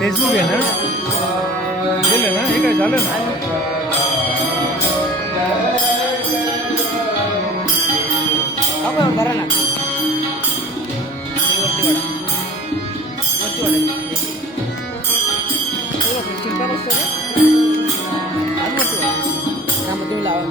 Facebook आहे ना, गेलं ना, हे काय झालं ना. बरं ना चिंता बसतो तुम्ही लावा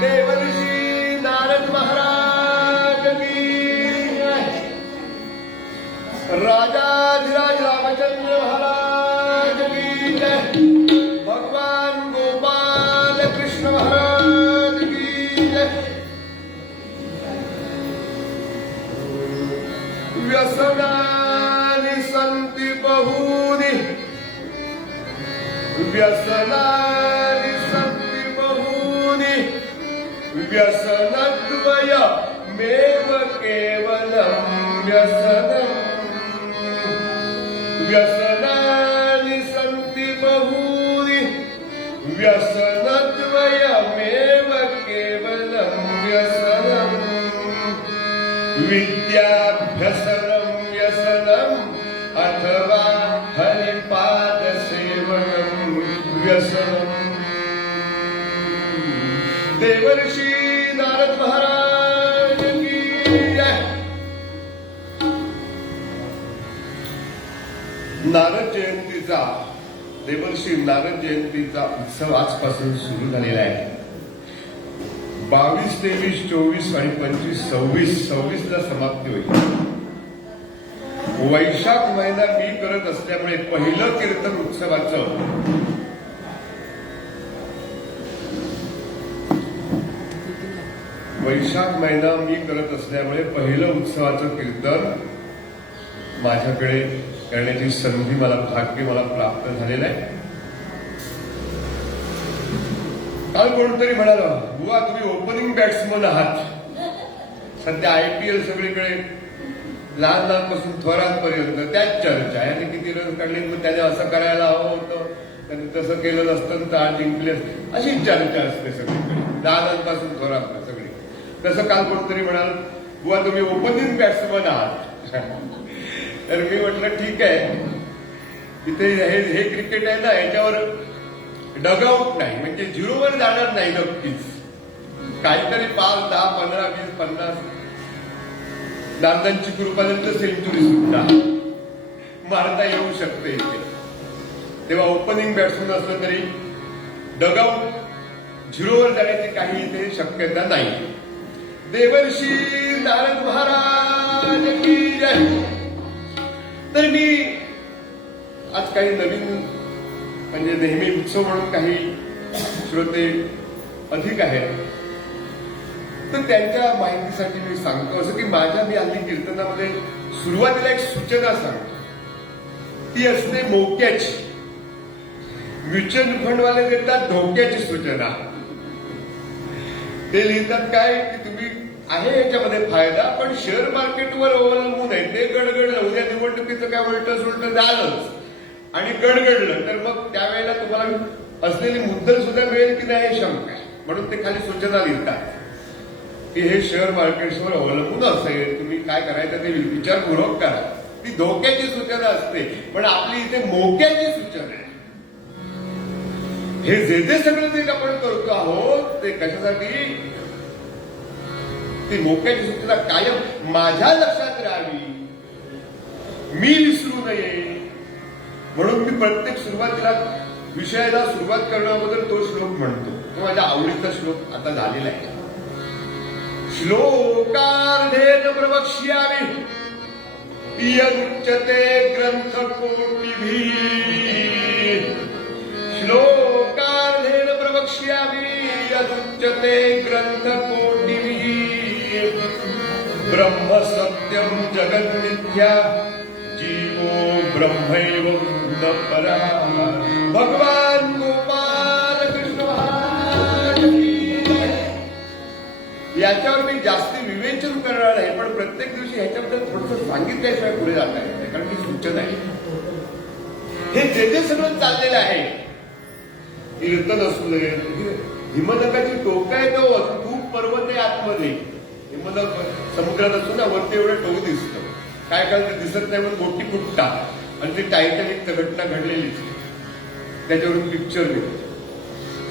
देवर्षी नारद महाराज की जय. राजाधिराज रामचंद्र महाराज की जय. भगवान गोपाल कृष्ण महाराज की जय. व्यसनानि सन्ति बहूनि, व्यसनानि सन्ति बहूनि, व्यसनद्वयमेव केवलम्. व्यसनानि सन्ति बहूनि, व्यसनद्वयमेव केवलम्. व्यसनम् विद्याभ्यसनं व्यसनम् अथवा हरिपादसेवनं व्यसनम्. देवर्षी नारद महाराज की जय. नारद जयंतीचा देवर्षी नारद जयंतीचा उत्सव आजपासून सुरू झालेला आहे. 22, 23, 24 आणि 25, 26 ला समाप्ती होईल. वैशाख महिना मी करत असल्यामुळे पहिलं कीर्तन उत्सवाचं वैशाख महिना मी करत असल्यामुळे पहिलं उत्सवाचं कीर्तन माझ्याकडे करण्याची संधी भाग्य मला प्राप्त झालेलं आहे. काल कोणतरी म्हणाला, बुवा तुम्ही ओपनिंग बॅट्समन आहात. सध्या IPL सगळीकडे लहान पासून थोरांपर्यंत त्याच चर्चा आहे. आणि किती रन काढले, मग त्याने असं करायला हवं होतं, त्याने तसं केलं नसतं तर आज जिंकले, अशी चर्चा असते सगळीकडे लहानांपासून थोरांपर्यंत सगळी. तसं काल कोणतरी म्हणाल, बुवा तुम्ही ओपनिंग बॅट्समन आहात. तर मी म्हटलं ठीक आहे, इथे हे क्रिकेट आहे ना, याच्यावर डगआउट नाही, म्हणजे झिरोवर जाणार नाही नक्कीच. काहीतरी 5, 10, 15, 20, 50 दादांची कृपानंतर सेंचुरी सुद्धा मारता येऊ शकते इथे. तेव्हा ओपनिंग बॅट्समन असलं तरी डगआउट झिरोवर जाण्याची काही इथे शक्यता नाही. देवर्षी नारद महाराज की जय. तर मी आज काही नवीन, म्हणजे नेहमी उत्सव म्हणून काही श्रोते अधिक आहेत, तर त्यांच्या माहितीसाठी मी सांगतो असं की मी हल्ली कीर्तनामध्ये सुरुवातीला एक सूचना सांगतो. ती असते मोक्याची. म्युच्युअल फंडवाले देतात धोक्याची सूचना. ते लिहितात काय की तुम्ही आहे याच्यामध्ये फायदा, पण शेअर मार्केटवर अवलंबून आहे. ते गडगडलं, उद्या निवडणुकीचं काय उलटं सुलटं झालंच आणि गडगडलं तर मग त्यावेळेला तुम्हाला असलेली मुद्दल सुद्धा मिळेल की नाही हे शंका आहे. म्हणून ते खाली सूचना लिहितात. की हे शेअर मार्केट्सवर अवलंबून असेल, तुम्ही काय करायचं ते विचारपूर्वक करा. ती धोक्याची सूचना असते, पण आपली इथे मोक्याची सूचना आहे. हे जे सगळं ते आपण करतो आहोत ते कशासाठी? ती मोक्याची सूचना कायम माझ्या लक्षात राहावी, मी विसरू नये. म्हणून मी प्रत्येक सुरुवातीला विषयाला सुरुवात करण्याबद्दल तो श्लोक म्हणतो. तो माझ्या आवडीचा श्लोक आता झालेला आहे. श्लोकार्धेन प्रवक्ष्यामि यदुच्यते ग्रंथकोटिभिः. श्लोकार्धेन प्रवक्ष्यामि यदुच्यते ग्रंथकोटिभिः. ब्रह्म सत्यं जगन्मिथ्या जीवो ब्रह्मैव न परः. भगवान गोपाल कृष्ण महाराज की जय. याच्यावर मी जास्ती विवेचन करणार आहे, पण प्रत्येक दिवशी ह्याच्याबद्दल थोडंसं सांगितल्याशिवाय पुढे जाता येत नाही, कारण ती सूचना आहे. हे जे सगळं चाललेलं आहे, कीर्तन असू दे, हिमनगाची टोक आहे, तो खूप पर्वत आहे आतमध्ये. हिमनग समुद्रात असतो ना, वरती एवढं टोक दिसतं. काय काय ते दिसत नाही म्हणून बोटी फुटतात आणि ती टायटॅनिक घटना घडलेलीच, त्याच्यावरून पिक्चर निघतो.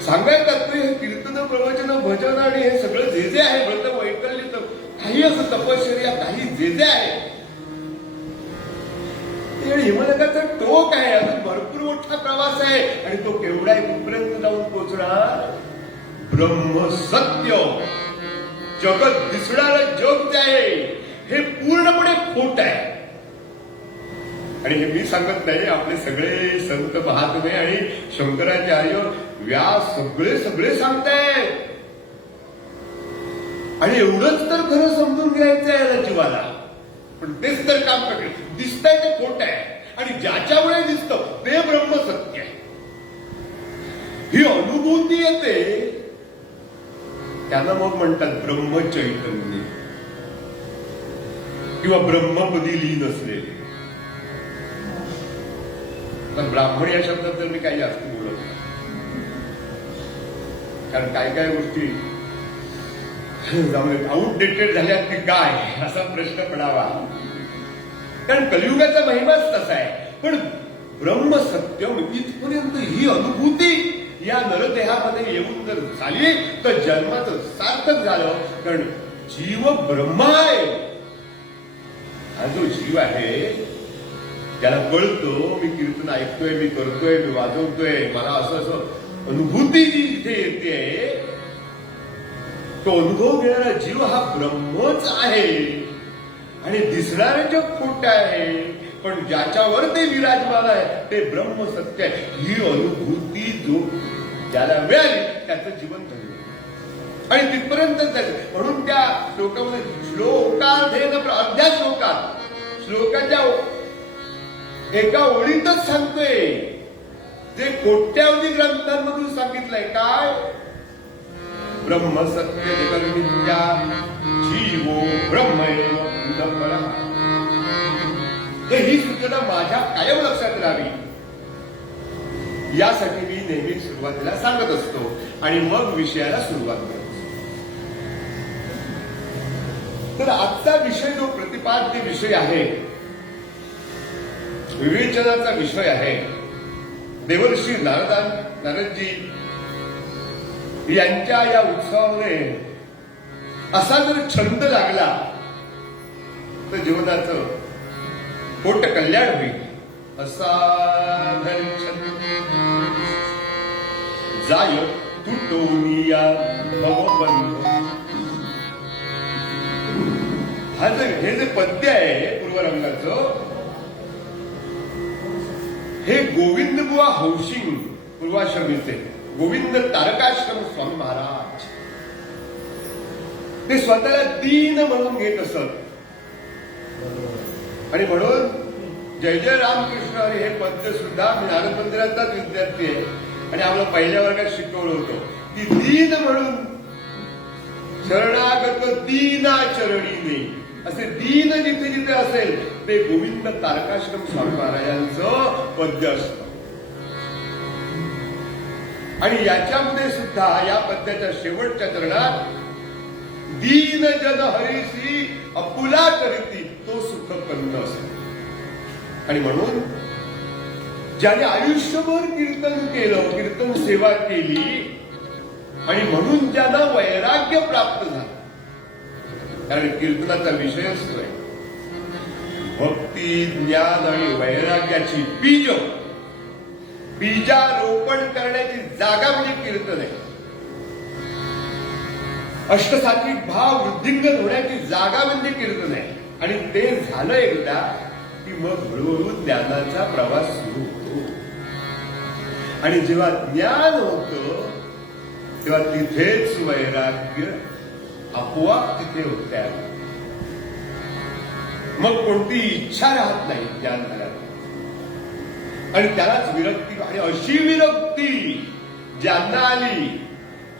सांगायचं हे कीर्तन, प्रवचन, भजन आणि हे सगळं जे आहे, व्रत, वैकल्य, काही असं तपश्चर्या, काही जे आहे ते हिमनगाचा टोक आहे. अजून भरपूर मोठा प्रवास आहे आणि तो केवढा आहे, कुठपर्यंत जाऊन पोहोचणार? ब्रह्म सत्य, जगत दिसणारं जग जे आहे हे पूर्णपणे खोट आहे. आणि हे मी सांगत नाही, आपले सगळे संत महात्मे आणि शंकराचार्य, व्यास सगळे सांगतायत. आणि एवढंच तर खरं समजून घ्यायचं आहे या जीवाला. पण तेच तर काम करते. दिसतंय ते खोट आहे आणि ज्याच्यामुळे दिसतं ते ब्रह्म सत्य आहे. ही अनुभूती येते, त्यांना मग म्हणतात ब्रह्मचैतन्य किंवा ब्रह्मपदी लीन असलेले. पण ब्राह्मण या शब्दात तर मी काही जास्त बोलत नाही, कारण काय गोष्टी आउटडेटेड झाल्यात की काय असा प्रश्न पडावा, कारण कलियुगाचा महिमाच तसा आहे. पण ब्रह्म सत्यम इथपर्यंत ही अनुभूती या नरदेहामध्ये येऊन जर झाली तर जन्माचं सार्थक झालं. कारण जीव ब्रह्म आहे. हा जो जीव आहे त्याला कळतो, मी कीर्तन ऐकतोय, मी करतोय, मी वाजवतोय, मला असं अनुभूती जी इथे येते, तो अनुभव घेणारा जीव हा ब्रह्मच आहे. आणि दिसणारं जग खोटं आहे, पण ज्याच्यावर ते विराजमान आहे ते ब्रह्म सत्य आहे. ही अनुभूती जो ज्याला मिळाली त्याचं जीवन धन्य. आणि तिथपर्यंत म्हणून त्या श्लोकामध्ये श्लोकार्धेन अर्ध्या श्लोकाच्या एका ओळीतच सांगतोय जे कोट्यावधी ग्रंथांमधून सांगितलंय. काय? ब्रह्म सत्य जगन्मिथ्या जीवो ब्रह्मैव न परः. ही सूचना माझ्या कायम लक्षात राहावी यासाठी मी नेहमी सुरुवातीला सांगत असतो आणि मग विषयाला सुरुवात करतो. तर आजचा विषय जो प्रतिपाद्य विषय आहे, विवेचनाचा विषय आहे. देवर्षी नारदजी यांच्या या उत्सवामुळे असा जर छंद लागला तर जीवनाचं पोट कल्याण होईल. असा छंद जाय तुटोनिया भवबंध. हे जे पद्य आहे पूर्वरंगाचं, हे गोविंदबुवा हौशिंग पूर्वाश्रमीचे गोविंद तारकाश्रम स्वामी महाराज ते स्वतःला दीन म्हणून घेत असत. आणि म्हणून जय जय रामकृष्ण हरी हे पद्य सुद्धा मी नारद मंदिराचाच विद्यार्थी आहे आणि आम्हाला पहिल्या वर्गात शिकवलं होतं की दीन म्हणून शरणागत दीना चरणीने, असे दीन जिथे जिथे असेल ते गोविंद तारकाश्रम स्वामी महाराजांचं पद्य असतं. आणि याच्यामध्ये सुद्धा या पद्याच्या शेवटच्या चरणात दीन जन हरीशी अपुला करीती तो सुख कन्न असे. आणि म्हणून ज्याने आयुष्यभर कीर्तन केलं, कीर्तन सेवा केली आणि म्हणून ज्यांना वैराग्य प्राप्त झालं, कारण कीर्तनाचा विषयच तो आहे भक्ती, ज्ञान आणि वैराग्याची बीजारोपण करण्याची जागा म्हणजे कीर्तन आहे. अष्टसात्विक भाव वृद्धिंगत होण्याची जागा म्हणजे कीर्तन आहे. आणि ते झालं एकदा की मग हळूहळू ज्ञानाचा प्रवास सुरू होतो. आणि जेव्हा ज्ञान होतं तेव्हा तिथेच वैराग्य आपोआप तिथे होत्या. मग कोणती इच्छा राहत नाही ज्ञान झाल्यावर. आणि त्यालाच विरक्ती. आणि अशी विरक्ती ज्यांना आली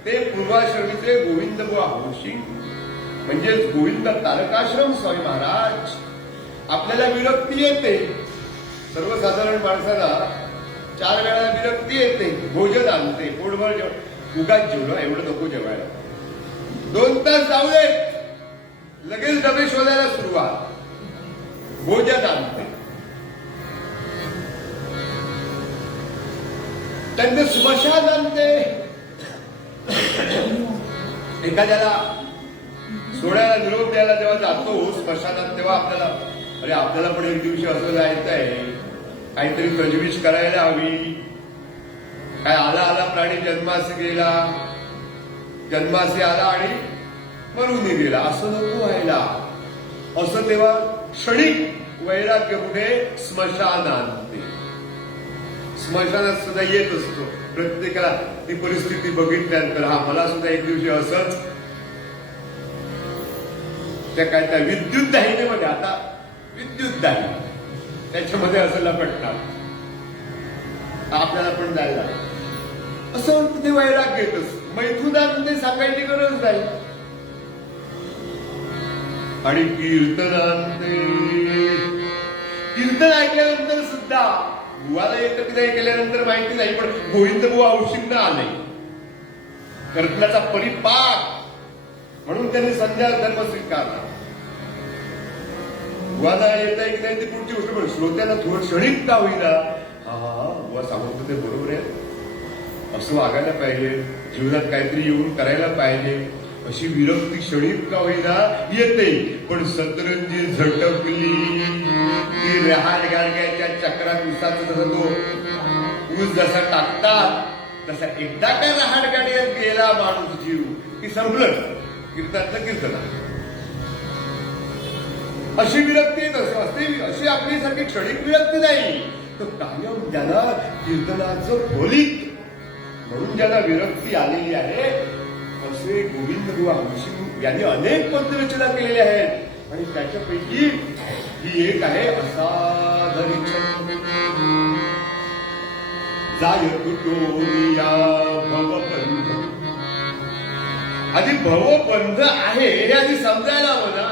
ते पूर्वाश्रमीचे गोविंदबुवा हौशी म्हणजे गोविंद तारकाश्रम स्वामी महाराज. आपल्याला विरक्ती येते, सर्वसाधारण माणसाला 4 वेळा विरक्ती येते. भोजन आणते, पोटभर जेवण, उगाच जेवलं एवढं नको जेवायला, 2 तास जाऊ देत, लगेच डबे शोधायला सुरुवात, भोजन आणते. त्यांचे स्मशान आणते. एखाद्याला सोहळ्याला निरोप द्यायला जेव्हा जातो स्मशानात तेव्हा आपल्याला पण एक दिवशी असं जायचं आहे, काहीतरी तजवीज करायला हवी. काय आला प्राणी जन्मासी गेला, जन्मासी आला आणि मरून गेला, असं नको व्हायला. असं तेव्हा क्षणिक वैराग्य पुढे स्मशान आणते. स्मशानात सुद्धा येत असतो प्रत्येकाला ती परिस्थिती बघितल्यानंतर. हा मला सुद्धा एक दिवशी असंच त्या काय त्या विद्युत दाहिनीमध्ये, आता विद्युत दाहिनी त्याच्यामध्ये असं लपटणार, आपल्याला पण जायला असं ते वैराग्य येतच. मैथुनात सांगायची गरज नाही. आणि कीर्तन ऐकल्यानंतर सुद्धा बुवाला येतं की नाही केल्यानंतर माहिती नाही, पण गोविंदबुवा हौशींना आले कीर्तनाचा परिपाक म्हणून त्यांनी संध्या धर्म स्वीकारला. बुवाला येत आहे की नाही ती पुढची गोष्ट, पण श्रोत्याला थोडं क्षणिक का होईना हा बुवा सांगतो ते बरोबर आहे, असं वागायला पाहिजे, जीवनात काहीतरी येऊन करायला पाहिजे, अशी विरक्ती क्षणिक का होईना येते. पण सतरंजी झटकली की रहाड गाडग्याच्या चक्रात उसाचं जसं तो ऊस जसा टाकतात तसा एकदा काय रहाड गाडग्यात गेला माणूस जीव की संपलं कीर्तनातलं कीर्तनात. अशी विरक्ती असते. अशी आपलीसारखी क्षणिक विरक्ती नाही, तर कायम ज्याला कीर्तनाचं फलित म्हणून ज्याला विरक्ती आलेली आहे असे गोविंदबुवा हौशी यांनी अनेक पद्यरचना केलेल्या आहेत. आणि त्याच्यापैकी ही एक आहे असाधरी छंद जाय तुटोनिया भवबंध. आधी भवबंध आहे हे आधी समजायला हवं ना.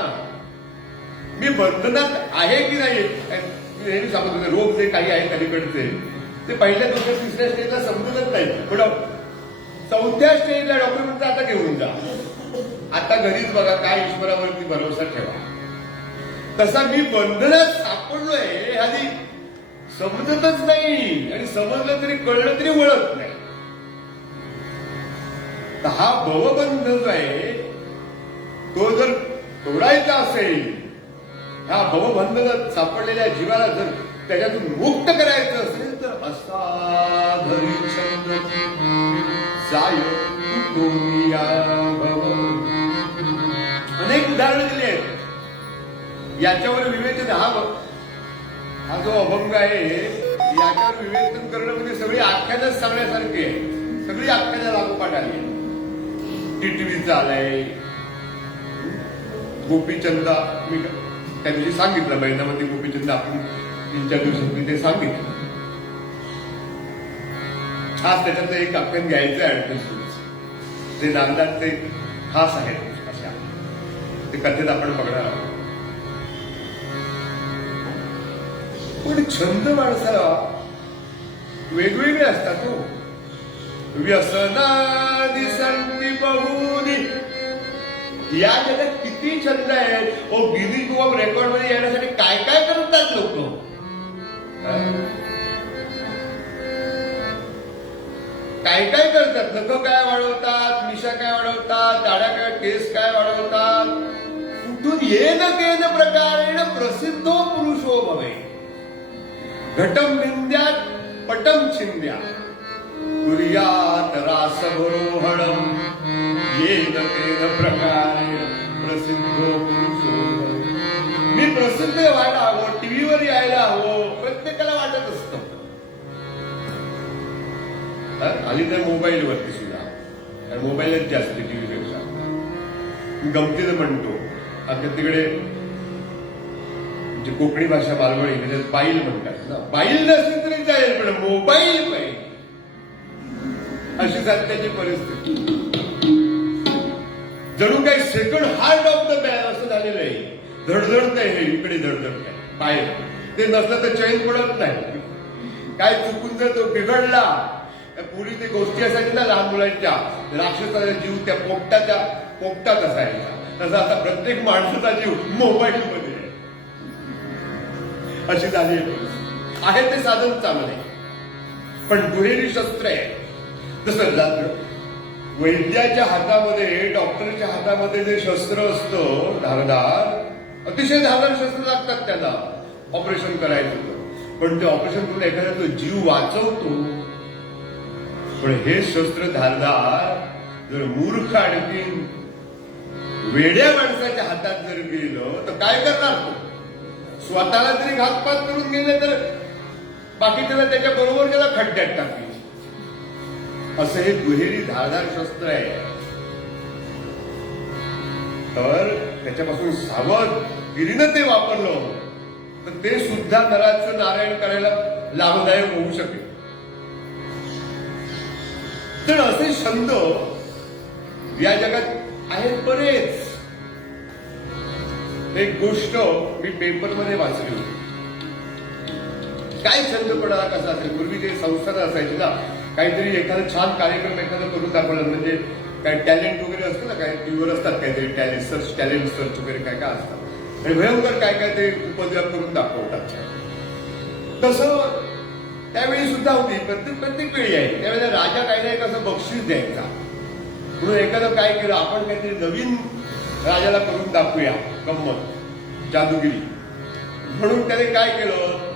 मी बंधनात आहे की नाही नेहमी सांगत होते. रोग जे काही आहे अलीकडचे ते पहिल्या 2ऱ्या 3ऱ्या स्टेजला समजतच नाही, पण 4थ्या स्टेजला डॉक्टर म्हणतात आता घेऊन जा, आता घरीच बघा, काय ईश्वरावरती भरोसा ठेवा. तसा मी बंधनात सापडलोय हे आधी समजतच नाही, आणि समजलं तरी कळलं तरी वळत नाही. तर हा भवबंध जो आहे तो जर तोडायचा असेल, ह्या भवबंधनात सापडलेल्या जीवाला जर त्याच्यातून मुक्त करायचं असेल तर असाधरी छंद जाय तुटोनिया भव. अनेक उदाहरणं दिली आहेत याच्यावर विवेचन. हा जो अभंग आहे याच्यावर विवेचन करणं म्हणजे सगळी आख्यानच सांगण्यासारखी आहे. सगळी आख्यानं लागोपाठ आली. टिटवीचा आलाय, गोपीचंदा मी त्या दिवशी सांगितलं, महिन्यामध्ये गोपीचंद आपण 3-4 दिवसांनी ते सांगितलं. आज त्याच्यातलं एक आख्यान घ्यायचं आहे ते नागदात ते खास आहेत अशा ते कथेत आपण बघणार आहोत. पण छंद माणसाला वेगवेगळे असतात. व्यसनादी संती बहुनी या जगात किती छंद आहेत. गिनीज बुक ऑफ रेकॉर्ड मध्ये येण्यासाठी काय काय करतात लोक. काय काय करतात. नख काय वाढवतात, मिशा काय वाढवतात, दाढ्या काय, केस काय वाढवतात. कुठून येन केन प्रकारेण प्रसिद्धो पुरुषो भवे. घटम विंध्यात पटम छिंद्या कुर्यात रासभरोहणम येन केन प्रकारेण प्रसिद्धो पुरुषो भवे. मी प्रसिद्ध व्हायला हवं, टीव्हीवर यायला हवं, प्रत्येकाला वाटत असतं. आली तर मोबाईलवरती सुद्धा, मोबाईलच जास्त टीव्हीपेक्षा. गमतीनं म्हणतो आता तिकडे म्हणजे कोकणी भाषा बालवडी त्याच्यात बाईल म्हणतात ना. बाईल नसली तरी चालेल पण मोबाईल पाहिजे, अशी सध्याची परिस्थिती. जणू काही second heart of the man असं झालेलं आहे. धडधडत आहे, हे इकडे धडधडत आहे पाय. ते नसलं तर चैन पडत नाही. काय चुकून जर तो बिघडला, पूर्वी ते गोष्टी असायच्या ना लहान मुलांच्या, राक्षसाचा जीव त्या पोपटात असायचा. तसा आता प्रत्येक माणसाचा जीव मोबाईल मध्ये अशी झाली आहे. ते साधन चांगले पण दुहेरी शस्त्र आहे. जसं वैद्याच्या हातामध्ये, डॉक्टरच्या हातामध्ये जे शस्त्र असतं धारदार, अतिशय धारदार शस्त्र लागतात त्यांना ऑपरेशन करायचं. पण ते ऑपरेशन करून एखादा तो जीव वाचवतो. पण हे शस्त्र धारदार जर मूर्ख आणखी वेड्या माणसाच्या हातात जर गेलं तर काय करणार तो. स्वतःला तरी घातपात करून गेले तर बाकीच्याला त्याच्या बरोबर त्याला खड्ड्यात टाकतील. असं हे दुहेरी धारदार शस्त्र आहे. तर त्याच्यापासून सावधगिरीनं ते वापरलं तर ते सुद्धा नराचं नारायण करायला लाभदायक होऊ शकेल. तर असे छंद या जगात आहेत बरेच. एक गोष्ट मी पेपरमध्ये वाचली होती. काय छंद कोणाला कसा असेल. पूर्वी जे संस्था असायची ना, काहीतरी एखादा छान कार्यक्रम एखादा करून दाखवला, म्हणजे काय टॅलेंट वगैरे असतं ना, काय टीव्हीवर असतात काहीतरी टॅलेंट सर्च वगैरे काय काय असतात, आणि भयंकर काय काय ते उपद्रव करून दाखवतात. तसं त्यावेळी सुद्धा होती. प्रत्येक वेळी आहे. त्यावेळेला राजा काही नाही कसं बक्षीस द्यायचा. म्हणून एखादं काय केलं, आपण काहीतरी नवीन राजाला करून दाखवूया गंमत, जादूगिरी. म्हणून त्याने काय केलं,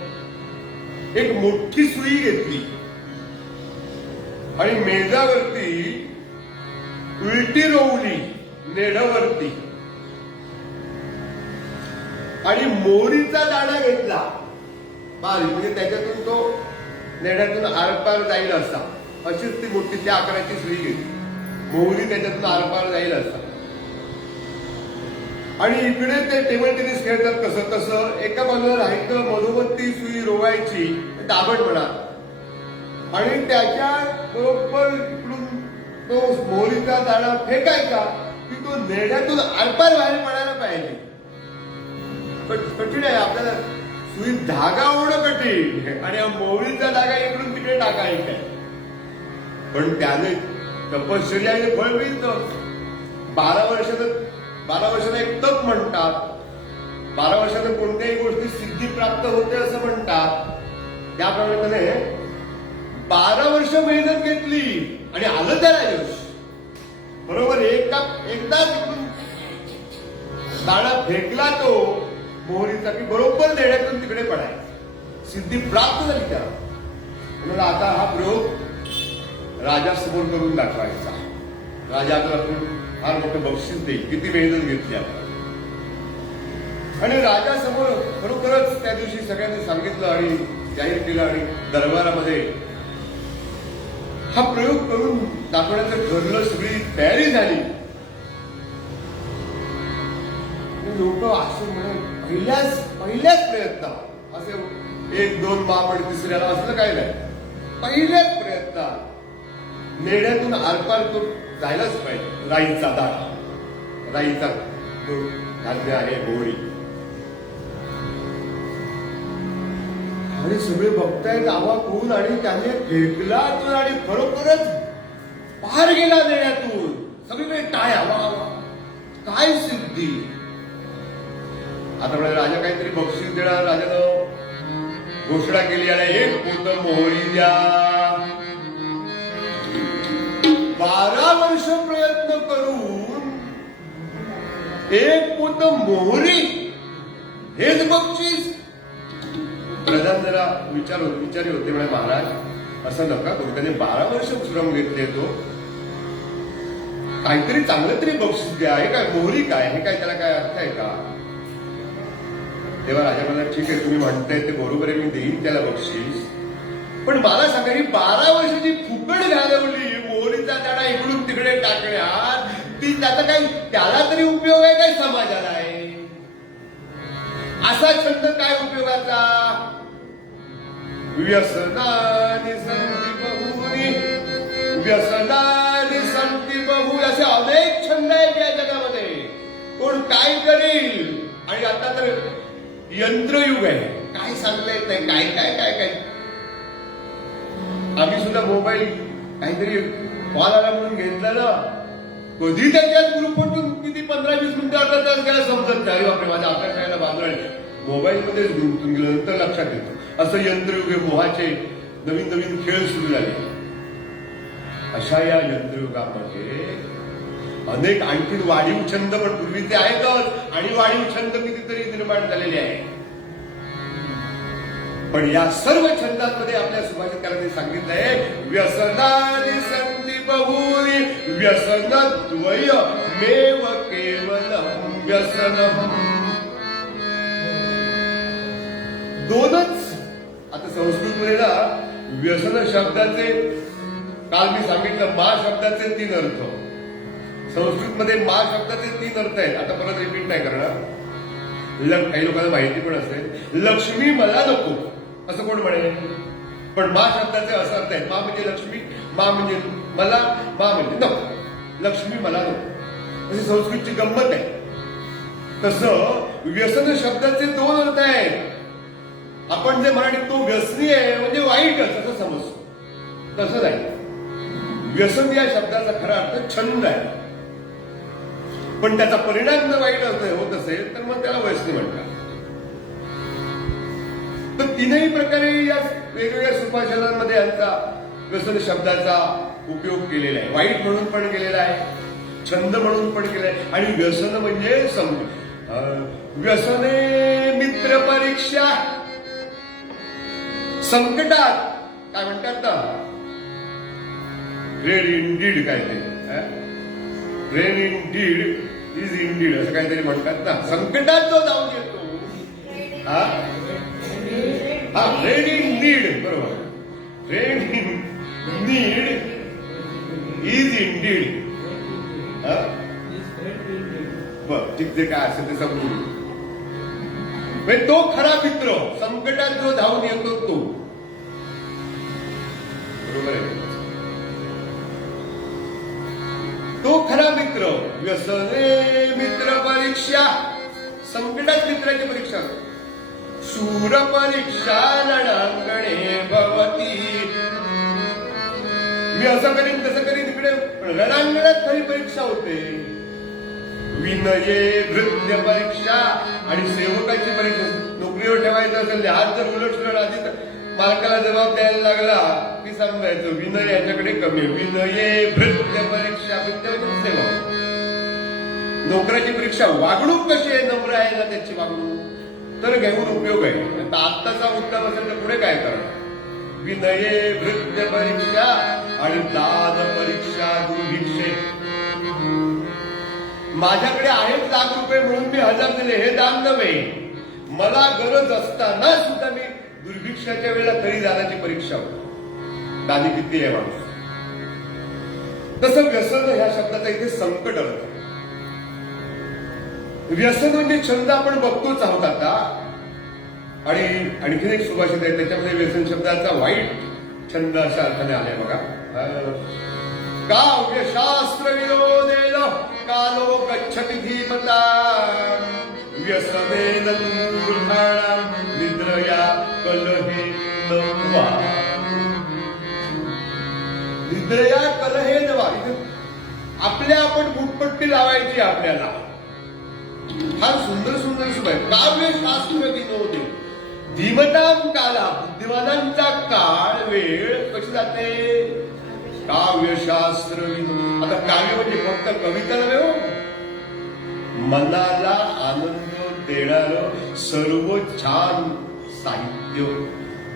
एक मोठी सुई घेतली आणि मेजावरती उलटी रोवली नेढवरती, आणि मोरीचा दाणा घेतला बारीक, म्हणजे त्याच्यातून तो नेढ्यातून आरपार जाईल असा. अशीच ती मोठी त्या आकाराची सुई घेतली, मोहरी त्याच्यातून आरपार जाईल असा. आणि इकडे ते टेबल टेनिस खेळतात कसं तसं एका बाजूला राहायचं, मधोमध ती सुई रोवायची दाबट म्हणा, आणि त्याच्या बरोबर इकडून तो मोहरीचा दाणा फेकायचा की तो नेढ्यातून आरपार बाहेर पडायला पाहिजे. कठीण आहे आपल्याला. सुई धागा होणं कठीण आणि मोहरीचा धागा इकडून तिकडे टाकायचा आहे. पण त्याने तपश्चर्याने फळ मिळतं. 12 वर्षानं एक तप म्हणतात. 12 वर्षानं कोणत्याही गोष्टी सिद्धी प्राप्त होते असं म्हणतात. त्याप्रमाणे त्याने 12 वर्ष मेहनत घेतली आणि आलं त्याला यश. बरोबर एकदा तिकडून दाणा फेकला तो मोहरीचा की बरोबर नेण्यातून तिकडे पडायचा. सिद्धी प्राप्त झाली त्याला. म्हणून आता हा प्रयोग राजासमोर करून दाखवायचा. राजा तुला फार मोठं बक्षीस देईल, किती मेहनत घेतली आपण. आणि राजासमोर खरोखरच त्या दिवशी सगळ्यांनी सांगितलं आणि जाहीर केलं आणि दरबारामध्ये हा प्रयोग करून दाखवण्याचं ठरलं. सगळी तयारी झाली. लोक असे म्हणत पहिल्याच प्रयत्नात, असे 1-2 महापड तिसऱ्याला असलं काय नाही, पहिल्याच प्रयत्नात नेण्यातून आरपार तो जायलाच पाहिजे. राईचा दाणा, राईचा धान्य आहे मोहरी. आणि सगळे बघतायत आवाक होऊन, आणि त्याने फेकला तो आणि खरोखरच पार गेला नेण्यातून. सगळीकडे टाळ्या, वा काय सिद्धी? आता राजा काहीतरी बक्षीस देणार, राजानं घोषणा केली आणि एक पोत मोहरी द्या. 12 वर्ष प्रयत्न करून एक पोत मोहरी हेच बक्षीस. प्रधान जरा विचारी होते म्हणे, महाराज असं नका करू, त्याने 12 वर्ष श्रम घेतले, तो काहीतरी चांगलं तरी बक्षीस द्या. हे काय मोहरी काय, हे काय, त्याला काय अर्थ आहे का? तेव्हा राजा म्हणाला, ठीक आहे तुम्ही म्हणताय ते बरोबर आहे, मी देईन त्याला बक्षीस, पण मला सांगा ही 12 वर्षाची फुकट घालवली मोहरीचा दाडा इकडून तिकडे टाकण्यात, ती त्याचा काही त्याला तरी उपयोग आहे काय, समाजाला आहे? असा छंद काय उपयोगाचा? व्यसनानी संती बहुनी, व्यसनानी संती बहु, असे अनेक छंद आहेत या जगामध्ये. कोण काय करेल? आणि आता तर यंत्रयुग आहे, काय सांगता येत नाही, काय काय काय काय. आम्ही सुद्धा मोबाईल काहीतरी कॉल आला म्हणून घेतला ना, कधी त्याच्यात ग्रुपवरून किती 15-20 मिनिटं अर्धा तास गेला समजत नाही. अरे बापरे, माझ्या अभ्यास करायला बाजूला मोबाईल मध्येच गुंतून गेलं, नंतर लक्षात येतं. असं यंत्रयुग आहे, मोहाचे नवीन नवीन खेळ सुरू झाले. अशा या यंत्रयुगामध्ये अनेक आणखी वाढीव छंद पण पूर्वीचे आहेतच, आणि वाढीव छंद कितीतरी निर्माण झालेले आहे. पण या सर्व छंदांमध्ये आपल्या सुभाषितकारांनी सांगितलंय, व्यसनानी संती बहुरी व्यसनद्वय मेव केवलम व्यसनम. दोनच. आता संस्कृतमध्ये ना व्यसन शब्दाचे, काल मी सांगितलं मा शब्दाचे 3 अर्थ. संस्कृतमध्ये मा शब्दाचे 3 अर्थ आहेत. आता परत रिपीट नाही करणार, काही लोकांना माहिती पण असेल. लक्ष्मी मला नको असं कोण म्हणेल, पण मा शब्दाचे असं अर्थ आहेत. मा म्हणजे लक्ष्मी, मा म्हणजे मला, मा म्हणजे नको. लक्ष्मी मला नको, अशी संस्कृतची गंमत आहे. तसं व्यसन शब्दाचे 2 अर्थ आहेत. आपण जे मराठीत तो व्यसनी आहे म्हणजे वाईटच असं समजतो, तसं नाही. व्यसन या शब्दाचा खरा अर्थ छंद आहे, पण त्याचा परिणाम जर वाईट होत असेल तर मग त्याला व्यसनी म्हणतात. तर 3ही प्रकारे या वेगवेगळ्या सुभाषितांमध्ये यांचा व्यसन शब्दाचा उपयोग केलेला आहे. वाईट म्हणून पण केलेला आहे, छंद म्हणून पण केलाय. आणि व्यसन म्हणजे व्यसने मित्र परीक्षा. संकटात काय म्हणतात ना, रेड इंडीड, काय ते रेड इंडीड इज इंडीड असं काहीतरी म्हणतात ना. संकटात जो जाऊन येतो, हा रेड इन नीड, बरोबर. Red in need is Indeed. बर, ठीक, जे काय असेल ते समजून. तो खरा मित्र, संकटात जो धावून येतो तो, बरोबर आहे. तो खरा मित्र. व्यसने मित्र परीक्षा, संकटात मित्राची परीक्षा. शूर परीक्षा रणांगणे भवती. मी असं करीन तसं करीन, इकडे रणांगणात खरी परीक्षा होते. विनये भृत्य परीक्षा. आणि सेवकाची परीक्षा, नोकरीवर ठेवायचं असेल, हात जर उलट आधी मालकाला जबाब द्यायला लागला की समजायचं विनय याच्याकडे कमी. विनये भृत्य परीक्षा, भृत्य म्हणजे सेवक. नोकराची परीक्षा, वागणूक कशी आहे, नम्र आहे ना त्याची वागणूक, तर घेऊन उपयोग आहे. आत्ताचा उत्तम असेल तर पुढे काय करणार. विनये भृत्य परीक्षा आणि दान परीक्षा दुर्भिक्षे. माझ्याकडे आहेत ₹1,00,000 म्हणून मी 1000 दिले, हे दान नव्हे. मला गरज असताना सुद्धा मी दुर्भिक्षाच्या वेळेला तरी दानाची परीक्षा होती. दानी किती आहे माणूस. तसं व्यसन ह्या शब्दाचा इथे संकट अर्थ. व्यसन म्हणजे छंद आपण बघतोच आहोत आता. आणि आणखीन एक सुभाषित आहे त्याच्यामध्ये व्यसन शब्दाचा वाईट छंद अशा अर्थाने आलाय बघा. काव्य शास्त्र विरोधेन कालो गच्छति धीमता. व्यसनेन मूर्खाणां निद्रया कलहेन वा. निद्रया कलहेन वा. आपल्या आपण फुटपट्टी लावायची आपल्याला. फार सुंदर सुंदर सुख आहे. काव्यशास्त्र विनोदे धीमताम काला, बुद्धिमानांचा काळ वेळ कशी जाते? काव्यशास्त्र विनोद. आता काव्य म्हणजे फक्त कविता नव्हे हो, मनाला आनंद देणारं सर्व छान साहित्य.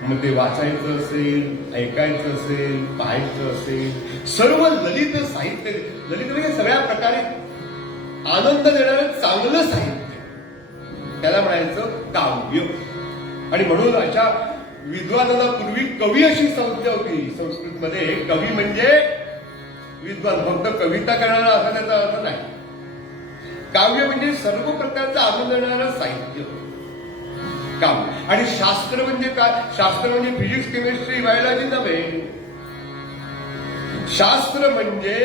मग ते वाचायचं असेल, ऐकायचं असेल, पाहायचं असेल, सर्व ललित साहित्य. ललित म्हणजे सगळ्या प्रकारे आनंद देणारं चांगलं साहित्य, त्याला म्हणायचं काव्य. आणि म्हणून अशा विद्वानाला पूर्वी कवी अशी संज्ञा होती संस्कृतमध्ये. कवी म्हणजे विद्वान, फक्त कविता करणारा असा त्याचा अर्थ नाही. काव्य म्हणजे सर्व प्रकारचं आनंद देणारं साहित्य, काव्य. आणि शास्त्र म्हणजे काय? शास्त्र म्हणजे फिजिक्स, केमिस्ट्री, बायोलॉजी नव्हे. शास्त्र म्हणजे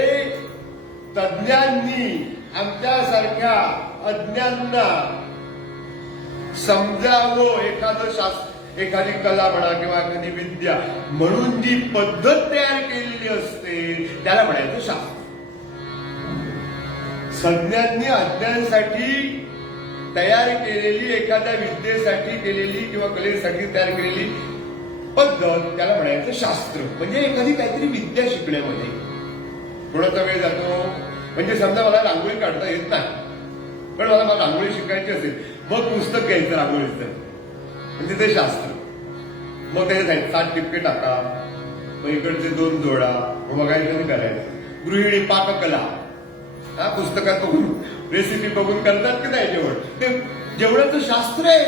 तज्ञांनी आमच्यासारख्या अज्ञांना समजावं एखादं शास्त्र, एखादी कला म्हणा किंवा एखादी विद्या म्हणून जी पद्धत तयार केलेली असते त्याला म्हणायचं शास्त्र. सज्ञांनी अज्ञांसाठी तयार केलेली, एखाद्या विद्येसाठी केलेली किंवा कलेसाठी तयार केलेली पद्धत त्याला म्हणायचं शास्त्र. म्हणजे एखादी काहीतरी विद्या शिकण्यामध्ये थोडासा वेळ जातो. म्हणजे समजा मला रांगोळी काढता येत नाही, पण मला रांगोळी शिकायची असेल, मग पुस्तक घ्यायचं रांगोळीचं, म्हणजे ते शास्त्र. मग त्याच्यात 7 टिपके टाका, मग इकडचे 2 जोडा, मग बघायचं नाही करायचं. गृहिणी पाककला, हा पुस्तकात बघून रेसिपी बघून करतात की नाही जेवण, ते जेवणाचं शास्त्र आहे.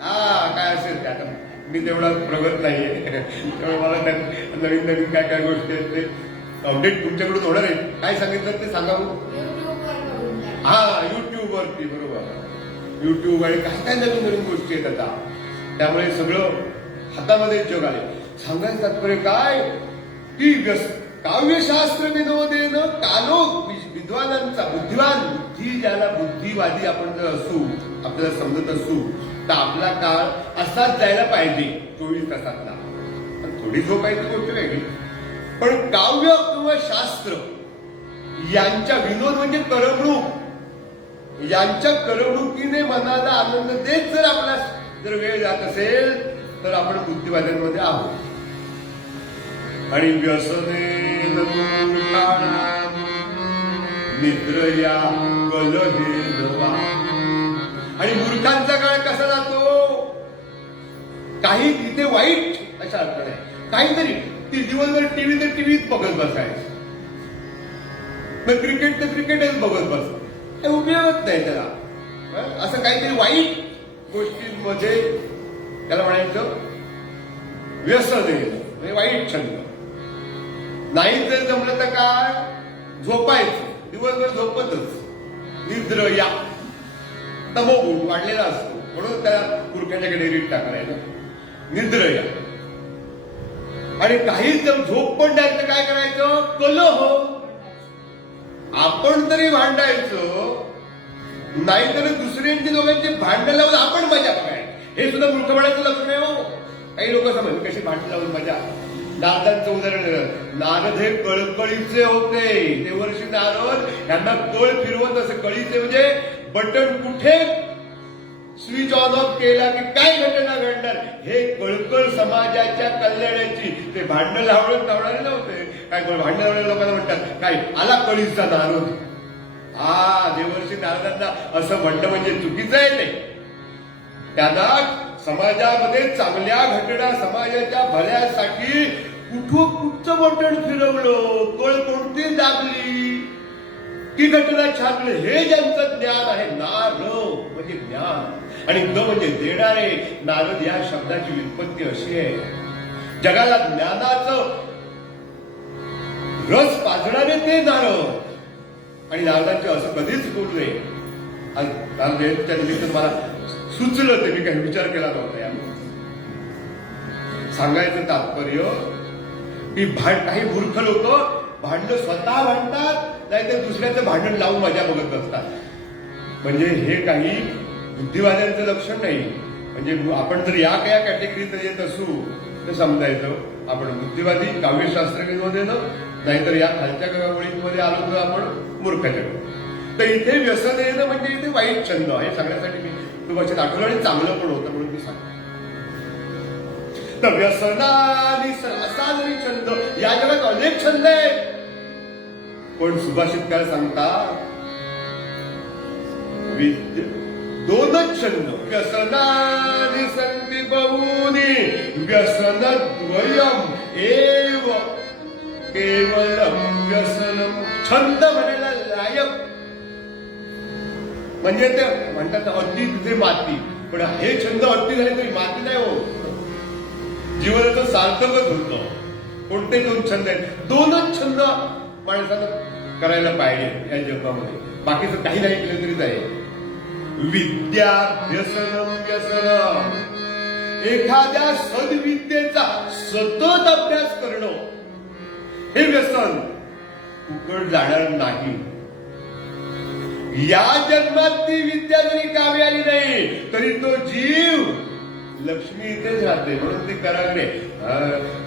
हा काय असेल ते. आता मी तेवढा प्रगत नाहीये, त्यामुळे मला नवीन नवीन काय काय गोष्टी आहेत ते अपडेट तुमच्याकडून होणार आहे. काय सांगितलं ते सांगा. हा युट्यूब वरती, बरोबर. युट्यूब आणि काय काय नवीन नवीन गोष्टी आहेत आता. त्यामुळे सगळं हातामध्ये जग आले. सांगायचं तात्पर्य काय की काव्यशास्त्र विनोदेन कालो, विद्वानांचा, बुद्धिवान, बुद्धी ज्याला बुद्धिवादी आपण जर असू, आपल्याला समजत असू, तर आपला काळ असाच जायला पाहिजे 24 तासातला. थोडी झोपायची गोष्ट वेगळी, पण काव्य किंवा शास्त्र यांच्या विनोद म्हणजे करमणूक, यांच्या करमणुकीने मनाला आनंद देत जर आपला जर वेळ जात असेल तर आपण बुद्धिवाद्यांमध्ये आहोत. आणि व्यसने निद्रया कलहे नवा. आणि मूर्खांचा काळ कसा जातो? काही तिथे वाईट अशा अर्थाने काहीतरी ती दिवसभर टीव्ही तर टीव्हीच बघत बसायचं, मग क्रिकेट तर क्रिकेटच बघत बस, उपयोगच नाही त्याला. असं काहीतरी वाईट गोष्टींमध्ये त्याला म्हणायचं व्यसन म्हणजे वाईट छंद. नाही जर जमलं तर काय, झोपायचं, दिवसभर झोपतच. निद्र या तमोगुण वाढलेला असतो, म्हणून त्याला मूर्खाच्याकडे रीत टाकायला निद्र या. आणि काहीच जर झोप पण द्यायचं, काय करायचं? कलह. आपण तरी भांडायचं, नाहीतर दुसऱ्यांची दोघांची भांडण लावून आपण मजा बघायची. हे सुद्धा मूर्खपणाचं लक्षण आहे हो. काही लोक समज कशी भांडण लावून मजा. नारदांचं उदाहरण, नारद हे कळकळीचे होते. देवर्षी नारद यांना कळ फिरवत असे. कळीचे म्हणजे बटन कुठे स्विच ऑन ऑफ केला की काय घटना घडणार, हे कळकळ समाजाच्या कल्याणाची. ते भांडण लावणारे नव्हते. काय भांडण लावणाऱ्या लोकांना म्हणतात काय, आला कळीचा नारद. हा देवर्षी नारदांना असं म्हणणं म्हणजे चुकीचं आहे. ते त्यांना समाजामध्ये चांगल्या घटना, समाजाच्या भल्यासाठी कुठचं बटन फिरवलं, कळ कोणती दाबली की घटना छापली, हे ज्यांचं ज्ञान आहे. नार म्हणजे ज्ञान आणि द म्हणजे देणारे. नारद या शब्दाची व्युत्पत्ती अशी आहे, जगाला ज्ञानाचं रस पाजणारे ते नारद. आणि नारदांचे असं कधीच बोलले. त्या निमित्त मला सुचलं, ते मी काही विचार केला नव्हता. सांगायचं तात्पर्य की काही मूर्ख लोक भांडण स्वतः भांडतात, नाहीतर दुसऱ्याचं भांडण लावून मजा बघत असतात. म्हणजे हे काही बुद्धिवाद्यांचं लक्षण नाही. म्हणजे आपण जर या काही कॅटेगरीत येत असू तर समजायचं आपण बुद्धिवादी, काव्यशास्त्र विनोदेनं, नाहीतर या खालच्या ओळींमध्ये आलो तर आपण मूर्खाच्या. तर इथे व्यसन येणं म्हणजे इथे वाईट छंद हे सांगण्यासाठी मी तुम्हाला दाखवलं आणि चांगलं पण होतं म्हणून मी सांगतो. तर व्यसनाने असा जरी छंद, या जगात अनेक छंद आहेत, पण सुभाषित काय सांगतात, दोनच छंद व्यसनानि संति बहुनी व्यसनद्वयम् एव केवलम व्यसनम. छंद म्हणायला लायक म्हणजे ते म्हणतात अति तिथे माती, पण हे छंद अति झाले तरी माती नाही होत, जीवनाचं सार्थकच होतं. कोणते दोन छंद आहेत? दोनच छंद माणसानं करायला पाहिजे या जगामध्ये, बाकीचं काही नाही केलं तरी जाईल. विद्याभ्यसनम व्यसनम, एखाद्या सद्विद्येचा सतत अभ्यास करणं हे व्यसन फुकट जाणार नाही. या जन्मात ती विद्या जरी कामी आली नाही तरी तो जीव लक्ष्मी इथेच राहते, म्हणून ती कराग्रे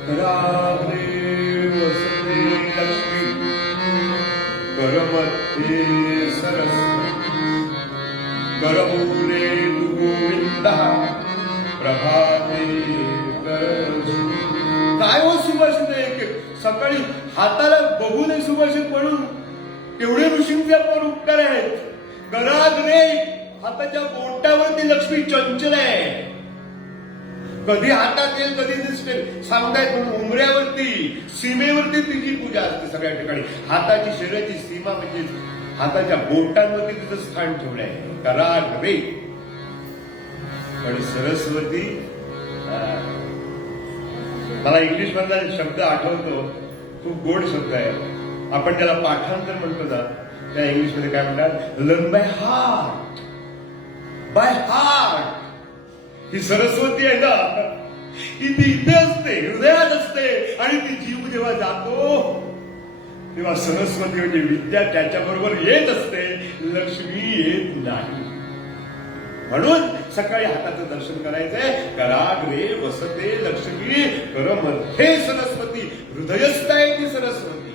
कराग्रे वसते लक्ष्मी करमते सरस्वती करमूले तु गोविंदः प्रभाते करजु. काय हो सुभाषित आहे, सकाळी हाताला बघू नये सुभाषित म्हणून केवढे ऋषींचे आपण उपकार आहेत. कराग्रे, हाताच्या बोटावरती लक्ष्मी चंचल आहे, कधी हातात येईल कधी दिसते सांगता येत म्हणून उमऱ्यावरती सीमेवरती तिची पूजा असते सगळ्या ठिकाणी. हाताची शरीराची सीमा म्हणजे हाताच्या बोटांवरती तिचं स्थान ठेवलं आहे. कराग्रे. पण सरस्वती, मला इंग्लिश मधला शब्द आठवतो, खूप गोड शब्द आहे, आपण त्याला पाठांतर म्हणतो ना, त्या इंग्लिश मध्ये काय म्हणतात, learn by heart. By heart. ही सरस्वती आहे ना, की ती इथे असते, हृदयात असते, आणि ती जीव जेव्हा जातो तेव्हा सरस्वती म्हणजे विद्या त्याच्याबरोबर येत असते, लक्ष्मी येत नाही. म्हणून सकाळी हाताचं दर्शन करायचंय. कराग्रे वसते लक्ष्मी करमध्ये सरस्वती, हृदयस्थ आहे ती सरस्वती.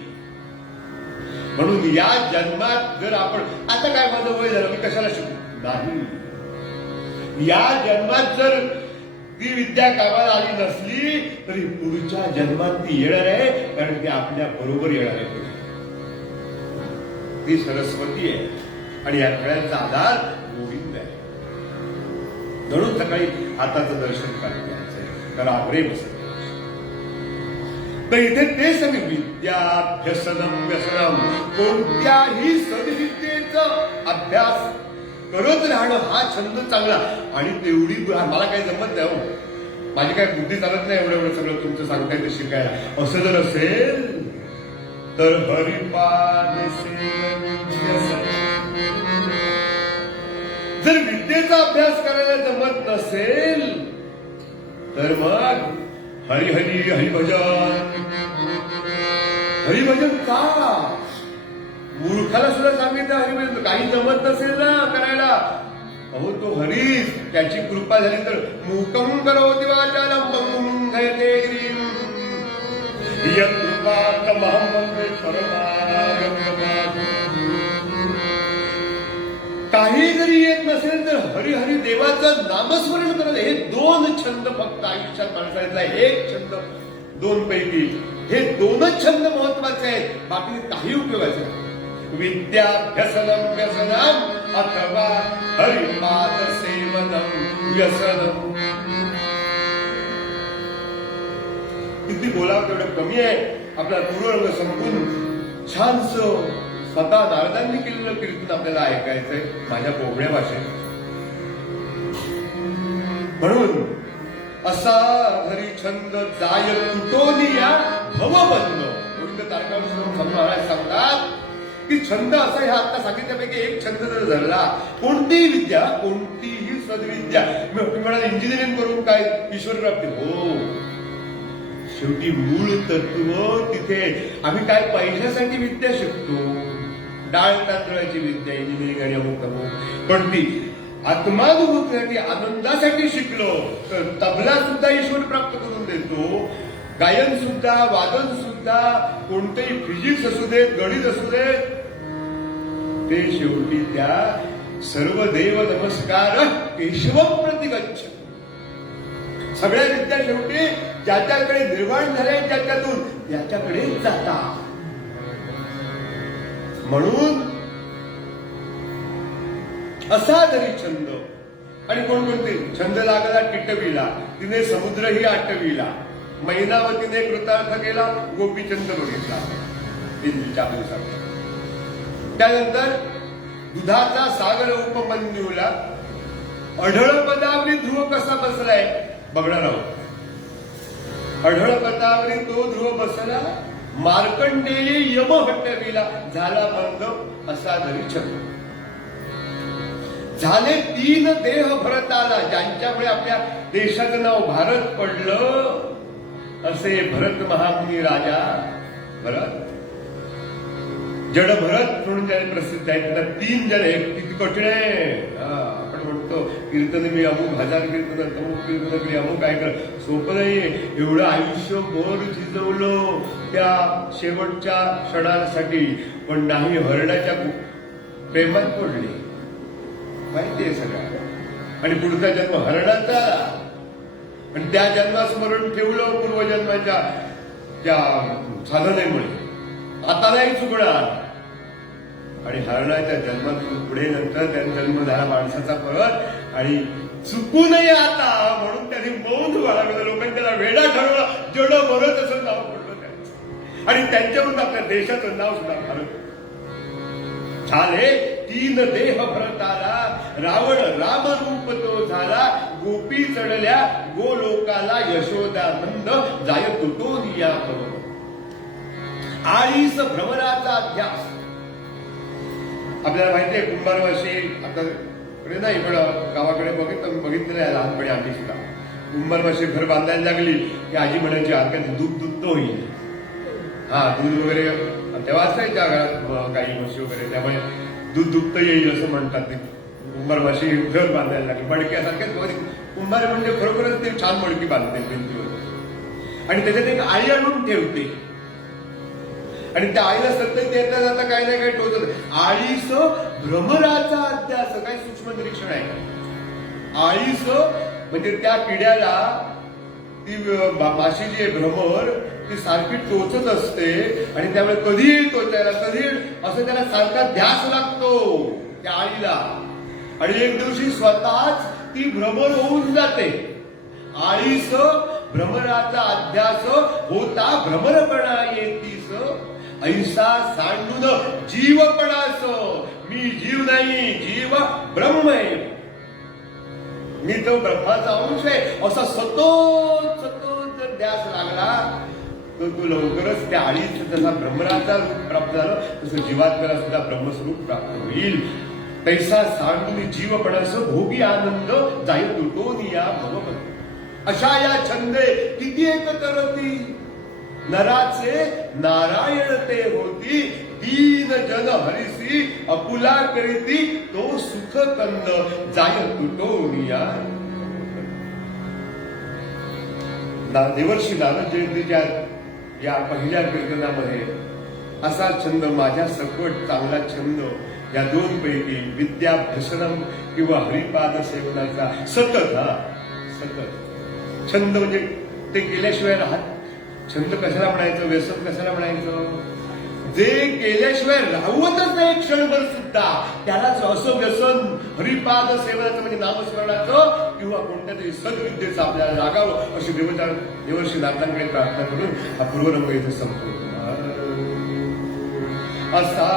म्हणून या जन्मात जर आपण, आता काय माझं वय झालं मी कशाला शिकू नाही, या जन्मात जर ती विद्या कामाला आली नसली तरी पुढच्या जन्मात ती येणार आहे, कारण ती आपल्या बरोबर येणार आहे. ती सरस्वती आहे आणि या खेळांचा आधार गोविंद आहे. म्हणून सकाळी हाताचं दर्शन करायचं. कराग्रे बसत. तर इथे ते सगळे विद्याभ्यसनम व्यसनम, कोणत्याही सद्विद्येचा अभ्यास करत राहणं हा छंद चांगला. आणि तेवढी मला काही जमत नाही हो, माझी काय बुद्धी चालत नाही एवढं सगळं तुमचं सांगता येतं शिकायला. असं जर असेल तर हरिपाद जर विद्येचा अभ्यास करायला जमत नसेल तर मग हरिहरी हरिभजन. हरिभजन का? मूर्खाला सुद्धा सांगितलं हरिभजन. काही जमत नसेल ना करायला, अहो तो हरीच, त्याची कृपा झाली तर मूकम करोति वाचालम घयते गिरीं यत्कृपातमहं वन्दे परमानन्दमाधवम्. काही जरी येत नसेल तर हरिहरी देवाचं नामस्मरण करणं, हे दोन छंद फक्त आयुष्यात माणसाचा. एक छंद दोन पैकी हे दोनच छंद महत्वाचे आहेत, बाकी काही उपयोगाचे नाही. विद्याभ्यसनम व्यसनम अथवा हरिपाद सेवनम व्यसनम. किती बोलावं तेवढं कमी आहे. आपला पूर्वरंग संपून छानस स्वतः नारदांनी केलेलं कीर्तन आपल्याला ऐकायचंय माझ्या पोबड्या भाषेत. म्हणून असा घरी छंद जाय तुटोनिया भवबंध. गोविंद तारकावंश महाराज सांगतात की छंद असा ह्या आता सांगितल्यापैकी एक छंद जर धरला, कोणतीही विद्या, कोणतीही सद्विद्या, म्हणाल इंजिनिअरिंग करून काय ईश्वर प्राप्ती, हो शेवटी मूळ तत्व तिथे. आम्ही काय पैशासाठी विद्या शिकतो, डाळ तांदळाची विद्या इंजिनिअरिंग आणि अमुक अमुक, पण ती आत्मानुभूतीसाठी आनंदासाठी शिकलो तर तबला सुद्धा ईश्वर प्राप्त करून देतो. गायन सुद्धा, वादन सुद्धा, कोणतेही फिजिक्स असू देत, गणित असू देत, ते शेवटी त्या सर्व देव नमस्कार केशव प्रतिगच्छ. सगळ्या विद्या शेवटी ज्याच्याकडे निर्माण झाले त्याच्यातून त्याच्याकडे जातात. म्हणून असा जरी छंद, आणि कोणकोणते छंद लागला टिटविला, तिने समुद्रही आटविला, मैनावतीने कृतार्थ केला, गोपीचंद बघितला इंद्रच्या अनुसार. त्यानंतर दुधाचा सागर उपमन्यूला अढळ पदावरी ध्रुव कसा बसलाय बघणार आहोत. अढळ पदावरी तो ध्रुव बसला, मार्कंडेय यम हटविला, झाला बंद असा जरी छंद. झाले 3 देह भरताला, ज्यांच्यामुळे आपल्या देशाचं नाव भारत पडलं, असे भरत महामुनी राजा भरत. जड भरत म्हणून ज्याने प्रसिद्ध आहे, त्याला 3 जण आहेत. किती कठीण आहे. आपण म्हणतो कीर्तन मी अमुक 1000 कीर्तन, अमुक कीर्तन केली, अमुक काय कर, सोपं नाहीये. एवढं आयुष्यभर झिजवलं त्या शेवटच्या क्षणासाठी, पण नाही, हरणाच्या प्रेमात पडले. माहितीये सगळं. आणि पुढचा जन्म हरणाचा, आणि त्या जन्मास्मरण ठेवलं पूर्वजन्माच्या त्या साधनेमुळे. आता नाही चुकणार. आणि हरणाच्या जन्मातून पुढे नंतर त्याने जन्म झाला माणसाचा परत, आणि चुकू नये आता म्हणून त्याने मौन बाळगलं. लोकांनी त्याला वेडा ठरवलं, जड भरत असं नाव पडलं त्यांचं. आणि त्यांच्यावरून आपल्या देशाचं नाव सुद्धा भारत झाले. 3 देह भरताला, रावण रामरूप तो झाला, गोपी चढल्या गोलोकाला, यशोदानंद जाय तुटोनिया. आळीस भ्रमराचा अध्यास. आपल्याला माहितीये कुंभारवाशी, आता नाही पण गावाकडे बघितलेलं आहे लहानपणी आम्ही सुद्धा. कुंभारवाशी घर बांधायला लागली की आजी म्हणायची आत्याचं दूध दुधत होईल. दूध वगैरे तेव्हा असायच्या घरात गाई म्हशी वगैरे, त्यामुळे दूध दुभत येईल असं म्हणतात. ते कुंभारवाशी घर बांधायला लागली मडक्यासारख्याच. कुंभार म्हणजे खरोखरच ते छान मडकी बांधते भिंतीवर, आणि त्याच्यात एक आई आणून ठेवते, आणि त्या आईला सतत येता जाता काही ना काही टोचत. आळीस भ्रमराचा अध्यास. काय सूक्ष्म निरीक्षण आहे. आळीस म्हणजे त्या किड्याला ती माशी जी आहे भ्रमर, ती सारखी टोचत असते, आणि त्यामुळे कधी टोचायला कधी असं त्याला सारखा ध्यास लागतो त्या आईला. आणि एक दिवशी स्वतःच ती भ्रमर होऊन जाते. आळीस भ्रमराचा अध्यास होता, भ्रमरपणा येतीस, ऐसा सांडून जीवपणास. मी जीव नाही, जीव ब्रह्म आहे, मी तो ब्रह्माचा अंश आहे, असा सतत जर ध्यास लागला तर तो लवकरच त्या आळीच जसा भ्रमराचा रूप प्राप्त झालं, तसं जीवात्म्याला सुद्धा ब्रह्मस्वरूप प्राप्त होईल. तैसा सांडून जीवपणास भोगी आनंद जाय तुटोनिया भगवत. अशा या छंदे किती एकतरती, नराचे नारायण ते होती, दीन जन हरिसी अपुला करीती, तो सुख कंद जाय तुटोनिया. देवर्षी नारद जयंतीच्या या पहिल्या कीर्तनामध्ये असा छंद, माझ्या सकट चांगला छंद, या 2 पैकी विद्याभ्यसनम किंवा हरिपाद सेवनाचा सतत छंद. म्हणजे ते केल्याशिवाय राहत. छंद कशाला म्हणायचं, व्यसन कशाला म्हणायचं. जे केल्याशिवाय राहवतच नाही क्षणभर सुद्धा, त्यालाच असं व्यसन हरिपाद सेवनाचं म्हणजे नामस्मरणाचं किंवा कोणत्या तरी सद्विद्येचं आपल्याला लागावं, अशी देवर्षी नाथांकडे प्रार्थना करून हा पूर्वरंग इथे संपतो. असा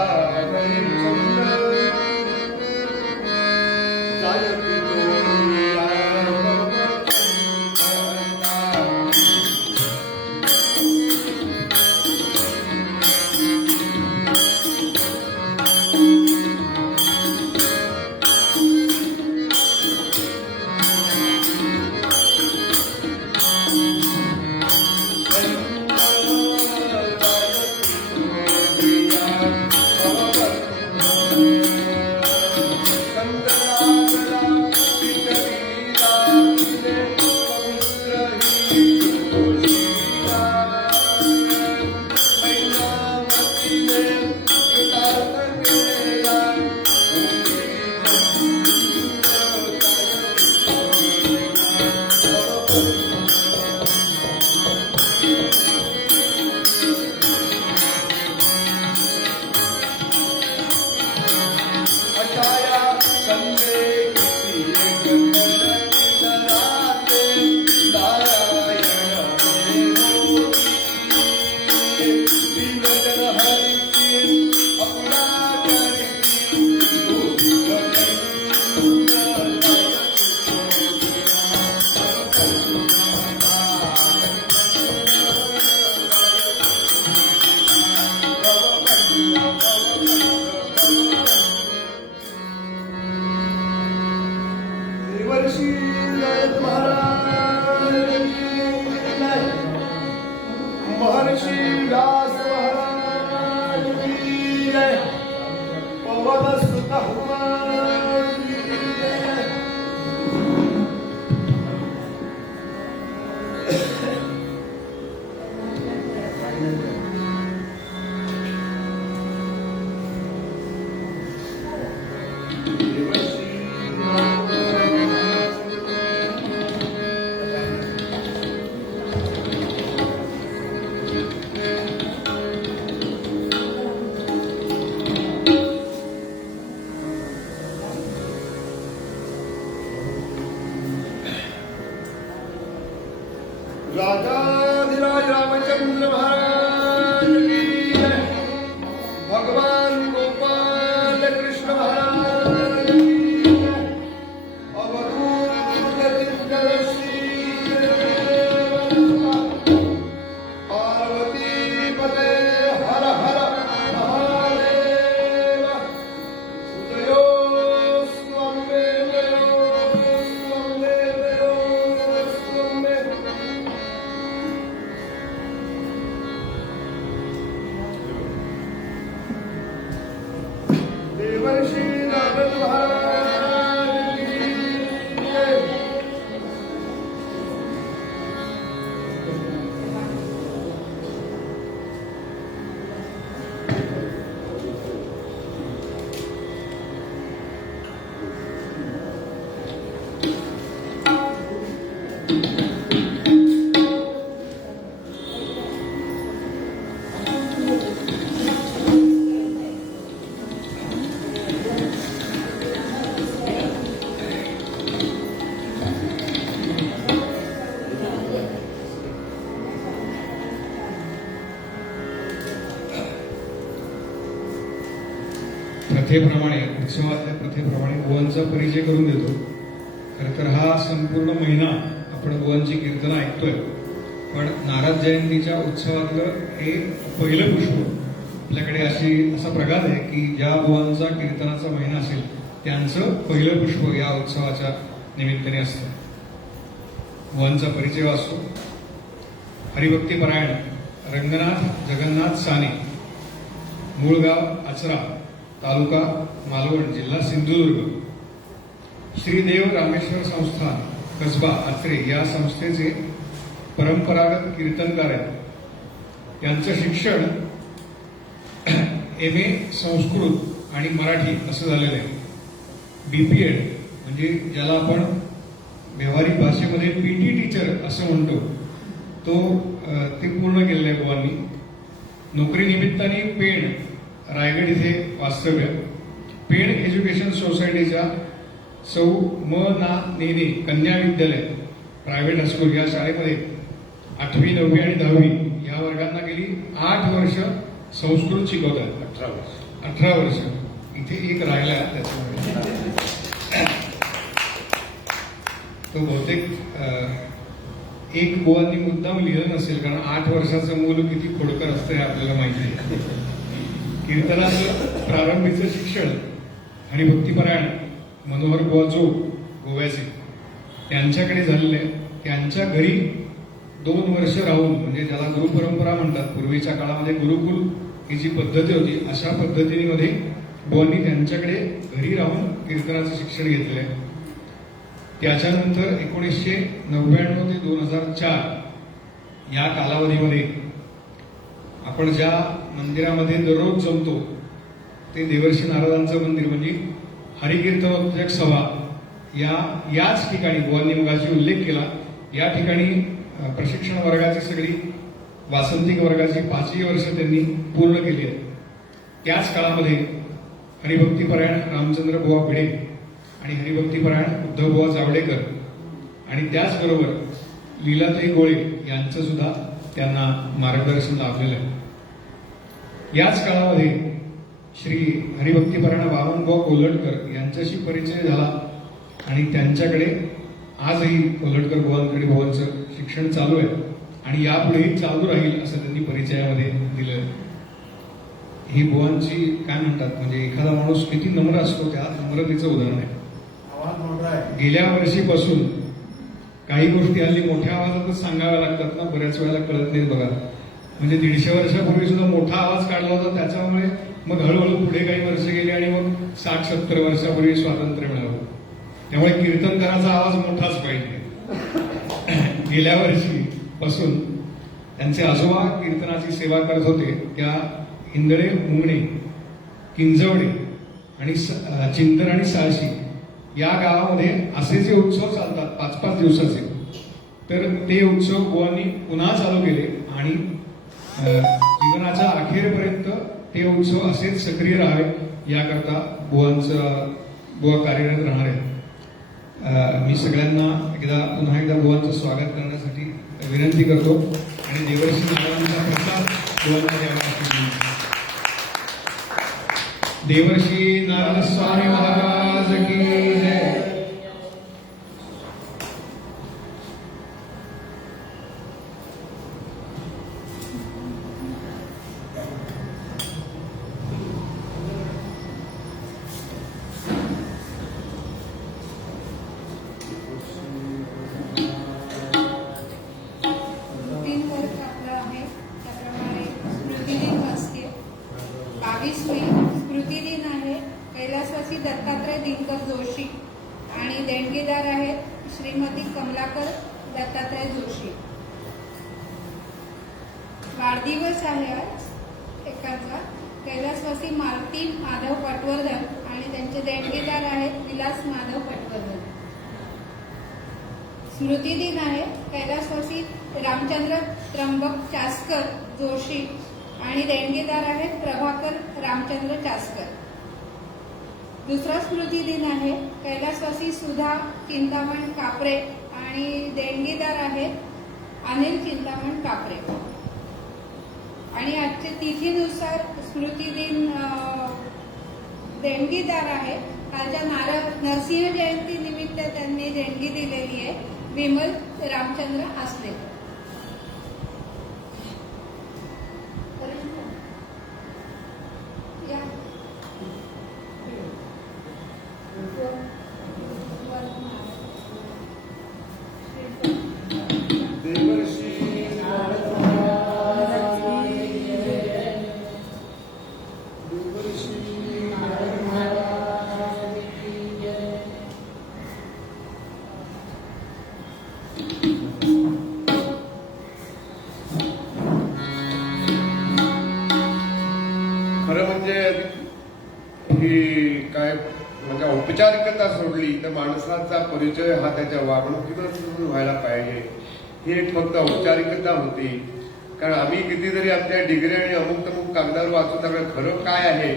राजाधिराज रामचंद्र महाराज की जय. भगवान गोपाल कृष्ण महाराज की जय. अवधूत चित्तदर्शी पार्वती पते हर हर महादेव. उदयोस्तु अम्बे उदयोस्तु अम्बे उदयोस्तु अम्बे. देवर्षी नारद महाराज की जय. प्रथेप्रमाणे उत्सवातल्या प्रथेप्रमाणे बुवांचा परिचय करून देतो. खरं तर हा संपूर्ण महिना आपण बुवांची कीर्तनं ऐकतोय, पण नारद जयंतीच्या उत्सवातलं हे पहिलं पुष्प. आपल्याकडे असा प्रघात आहे की ज्या बुवांचा कीर्तनाचा महिना असेल त्यांचं पहिलं पुष्प या उत्सवाच्या निमित्ताने असतं. बुवांचा परिचय वाचतो. हरिभक्तीपरायण रंगनाथ जगन्नाथ साने, मूळ गाव आचरा, तालुका मालवण, जिल्हा सिंधुदुर्ग. श्रीदेव रामेश्वर संस्थान, कसबा आचरे या संस्थेचे परंपरागत कीर्तनकार आहेत. त्यांचं शिक्षण MA संस्कृत आणि मराठी असं झालेलं आहे. BPEd म्हणजे ज्याला आपण व्यावहारिक भाषेमध्ये PT टीचर असं म्हणतो, ते पूर्ण केलेलं आहे बुवांनी. नोकरीनिमित्ताने पेण, रायगड इथे वास्तव्य. पेण एज्युकेशन सोसायटीच्या सौ म ना नेने कन्या विद्यालय प्रायव्हेट हायस्कूल या शाळेमध्ये 8वी, 9वी आणि 10वी या वर्गांना गेली 8 वर्ष संस्कृत शिकवतात. 18 वर्ष. इथे एक राहिला त्याच्यामध्ये. तो बहुतेक एक बुवांनी मुद्दाम लिहिलं नसेल, कारण 8 वर्षाचं मूल किती खोडकर असतं हे आपल्याला माहिती आहे. कीर्तनाचं प्रारंभीचं शिक्षण हरिभक्तीपरायण मनोहर बुवा जोग गोव्याचे यांच्याकडे झालेलं आहे. त्यांच्या घरी 2 वर्ष राहून, म्हणजे ज्याला गुरुपरंपरा म्हणतात, पूर्वीच्या काळामध्ये गुरुकुल ही जी पद्धती होती अशा पद्धतीमध्ये बुवांनी त्यांच्याकडे घरी राहून कीर्तनाचं शिक्षण घेतलेलं आहे. त्याच्यानंतर 1999 ते 2004 या कालावधीमध्ये आपण ज्या मंदिरामध्ये दररोज जमतो ते देवर्षी नारदांचं मंदिर, म्हणजे हरिकीर्तनोत्तेजक सभा याच ठिकाणी बुवांनी मगाशी उल्लेख केला. या ठिकाणी प्रशिक्षण वर्गाची सगळी वासंतिक वर्गाची 5ही वर्ष त्यांनी पूर्ण केली आहे. त्याच काळामध्ये हरिभक्तीपरायण रामचंद्र बुवा भिडे आणि हरिभक्तीपरायण उद्धव बुवा जावडेकर आणि त्याचबरोबर लीलाताई गोळे यांचं सुद्धा त्यांना मार्गदर्शन लाभलेलं आहे. याच काळामध्ये श्री हरिभक्तीपरायण वामनभाऊ कोल्हटकर यांच्याशी परिचय झाला आणि त्यांच्याकडे आजही कोल्हटकर बुवांकडे बुवांचं शिक्षण चालू आहे आणि यापुढेही चालू राहील असं त्यांनी परिचयामध्ये दिलं. ही बुवांची काय म्हणतात, म्हणजे एखादा माणूस किती नम्र असतो त्या नम्रतेचं उदाहरण आहे. गेल्या वर्षीपासून काही गोष्टी हल्ली मोठ्या आवाजातच सांगाव्या लागतात ना, बऱ्याच वेळेला कळत नाही बघा. म्हणजे 150 वर्षापूर्वी सुद्धा मोठा आवाज काढला होता, त्याच्यामुळे मग हळूहळू पुढे काही वर्ष गेली आणि मग 60-70 वर्षापूर्वी स्वातंत्र्य मिळालं. त्यामुळे कीर्तनकाराचा आवाज मोठाच पाहिजे. गेल्या वर्षीपासून त्यांचे आजोबा कीर्तनाची सेवा करत होते. त्या इंदळे, मुंगणे, किंजवडे आणि चिंतर आणि साळशी या गावामध्ये असे जे उत्सव चालतात 5-5 दिवसाचे, तर ते उत्सव बुवांनी पुन्हा चालू केले आणि जीवनाच्या अखेरपर्यंत ते उत्सव असेच सक्रिय राहावे याकरता बुवा कार्यरत राहणार आहेत. मी सगळ्यांना पुन्हा एकदा बुवांचं स्वागत करण्यासाठी विनंती करतो आणि देवर्षी नारायणांचा प्रसाद बुवांना द्यावा अशी विनंती. देवर्षी नारायण स्वामी महाराज की जय. तीन वर्ष आपलं आहे त्याप्रमाणे स्मृतिदिन असते. 22 मे स्मृतिदिन आहे. कैलासवासी दत्तात्रय दिनकर जोशी आणि देणगीदार आहेत श्रीमती कमलाकर दत्तात्रय जोशी. वाढदिवस आहे आज एकाचा. कैलासवासी मालती माधव पटवर्धन आणि त्यांचे देणगीदार आहेत विलास माधव पटवर्धन. स्मृतिदिन आहे. कैलासवासी रामचंद्र त्र्यंबक चासकर जोशी आणि देणगीदार आहेत प्रभाकर रामचंद्र चासकर. दुसरा स्मृतिदिन आहे. कैलासवासी सुधा चिंतामण कापरे आणि देणगीदार आहेत अनिल चिंतामण कापरे. आणि आजच्या तिथीनुसार स्मृतिदिन देणगीदार आहे. कालच्या नरसिंह जयंती निमित्त त्यांनी देणगी दिलेली आहे विमल रामचंद्र आसले. खरं म्हणजे ही काय म्हणजे औपचारिकता सोडली तर माणसाचा परिचय हा त्याच्या वागणुकीतूनच व्हायला पाहिजे. ही एक फक्त औपचारिकता होती. कारण आम्ही कितीतरी आपल्या डिग्री आणि अमुक तमुक कागदावर वाचून त्यामुळे खरं काय आहे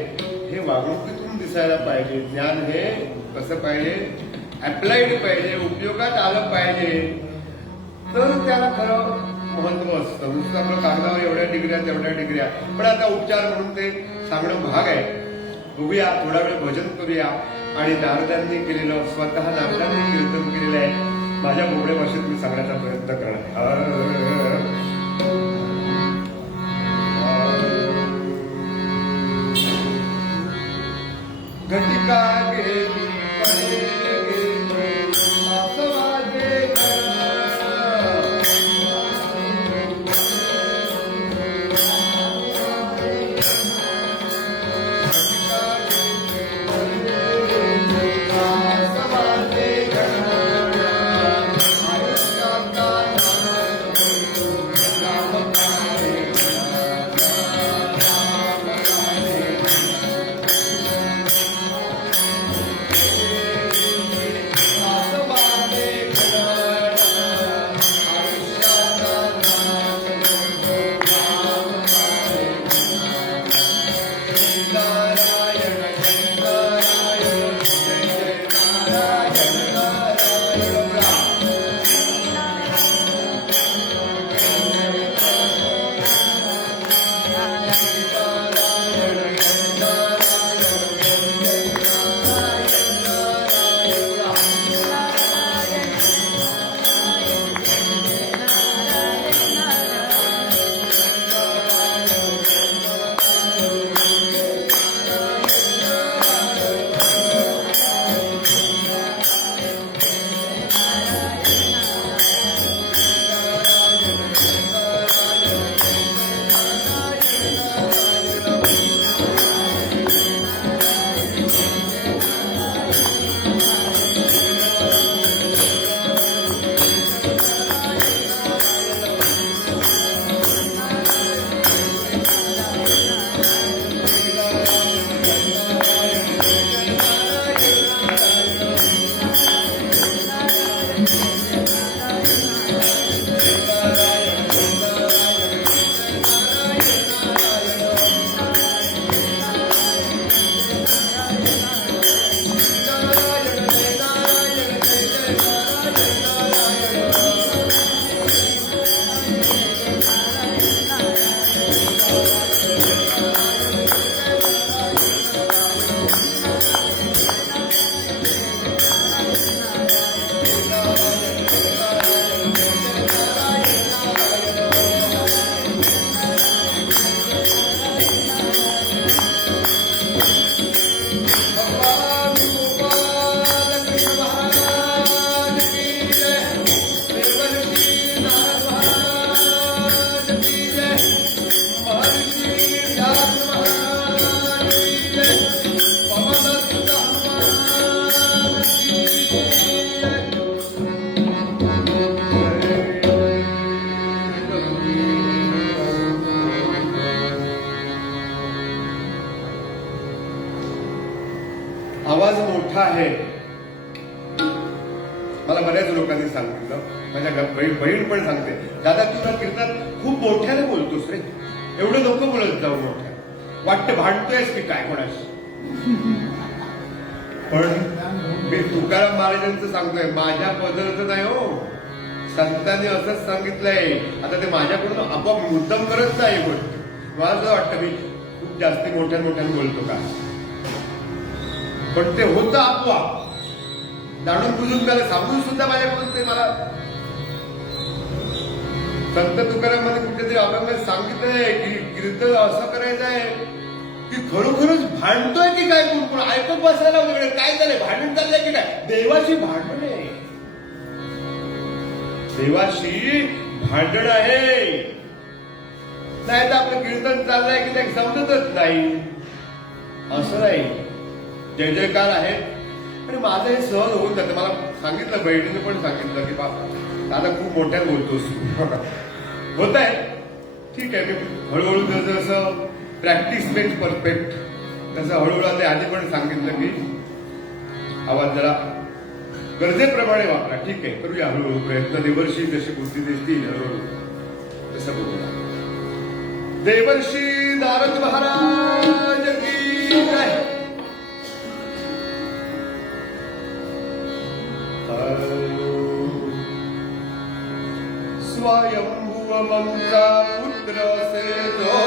हे वागणुकीतून दिसायला पाहिजे. ज्ञान हे कसं पाहिजे, अप्लाइड पाहिजे, उपयोगात आलं पाहिजे, तर त्याला खरं महत्व असतं. नुसतं आपलं कागदावर एवढ्या डिग्र्या तेवढ्या डिग्र्या. पण आता उपचार म्हणून ते सांगणं भाग आहे. बघूया, थोडा वेळ भजन करूया. आणि नारदांनी केलेलं, स्वतः नारदांनी कीर्तन केलेलं आहे. माझ्या बोबड्या भाषेत मी सांगण्याचा प्रयत्न करणार. घटिका गेली मोठा आहे. मला बऱ्याच लोकांनी सांगितलं, माझ्या बहीण पण सांगते, दादा तुला कीर्तनात खूप मोठ्याने बोलतोस रे, एवढं नको बोलत जाऊ मोठ्या, वाटतं भांडतोयस की काय कोणाशी. पण मी तुकाराम महाराजांचं सांगतोय, माझ्या पदरचं नाही हो, संतांनी असंच सांगितलंय. आता ते माझ्याकडून आपोआप मुद्दाम करत नाही गोष्ट. मला असं वाटतं मी खूप जास्ती मोठ्याने बोलतो का, पण ते होतं आपोआप, जाणून बुजून त्याला सांगून सुद्धा माझ्याकडून ते मला. संत तुकारामांनी कुठेतरी अभंगात सांगितलंय की कीर्तन असं करायचं आहे की खरोखरच भांडतोय की काय, कोण ऐकत बसायला वगैरे काय झालंय, भांडण चाललंय की काय, देवाशी भांडण आहे, देवाशी भांडण आहे. नाही तर आपलं कीर्तन चाललंय की नाही समजतच नाही. असं नाही, जय जयकार आहे. आणि माझं हे सहज होऊन जातं. मला सांगितलं, बहिणीने पण सांगितलं की बाबा दादा खूप मोठ्यात बोलतोस होत आहे. ठीक आहे, मी हळूहळू जसं प्रॅक्टिस मेक्स परफेक्ट तसं हळूहळू आधी पण सांगितलं की आवाज जरा गरजेप्रमाणे वापरा. ठीक आहे, करूया हळूहळू प्रयत्न, देवर्षी जशी बुद्धी देतील हळूहळू तसं बोलूया. देवर्षी नारद महाराज की जय. स्वयंभुव मंचा पुत्र से जो,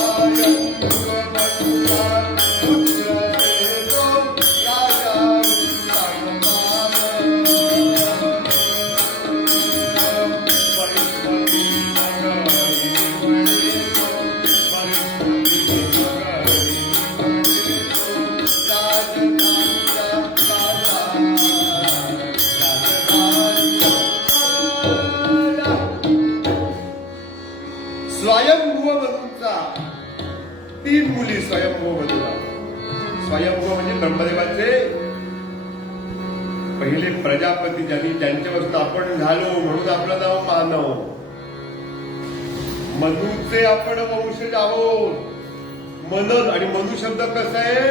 स्वयंभुव मंचा पुत्र से जो, राजा स्वयंभुव मधूचा 3 मुली स्वयंभुव मधुला. स्वयंभुव म्हणजे ब्रह्मदेवाचे पहिले प्रजापती, ज्यांच्यापासून आपण झालो म्हणून आपलं नाव मानव. मनुचे आपण वंशज आहोत. मनन, आणि मनु शब्द कसा आहे,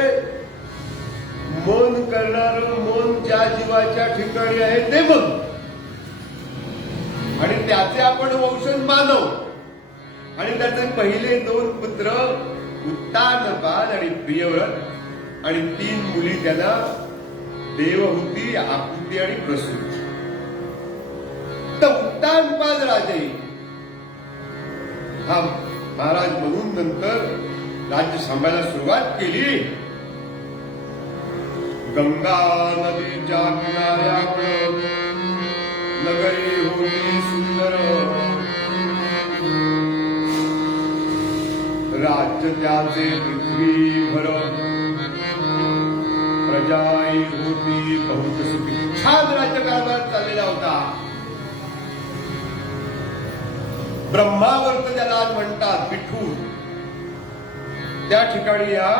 मन करणार, मन ज्या जीवाच्या ठिकाणी आहे ते मन, आणि त्याचे आपण वंशज मानव. आणि त्याचे पहिले 2 पुत्र उत्तानपाद आणि प्रियव्रत, आणि 3 मुली त्यांना देवहूती, आकृती आणि प्रसूती. तर उत्तानपाद राजे हा महाराज म्हणून नंतर राज्य सांभाळायला सुरुवात केली. गंगा नदीच्या किनाऱ्यावर नगरी होती सुंदर, राज्य त्याचे पृथ्वीभर, प्रजाई होती बहुत सुखी. छान राज्यकारभार चाललेला होता. ब्रह्मावर्त ज्याला आज म्हणतात, विठू, त्या ठिकाणी या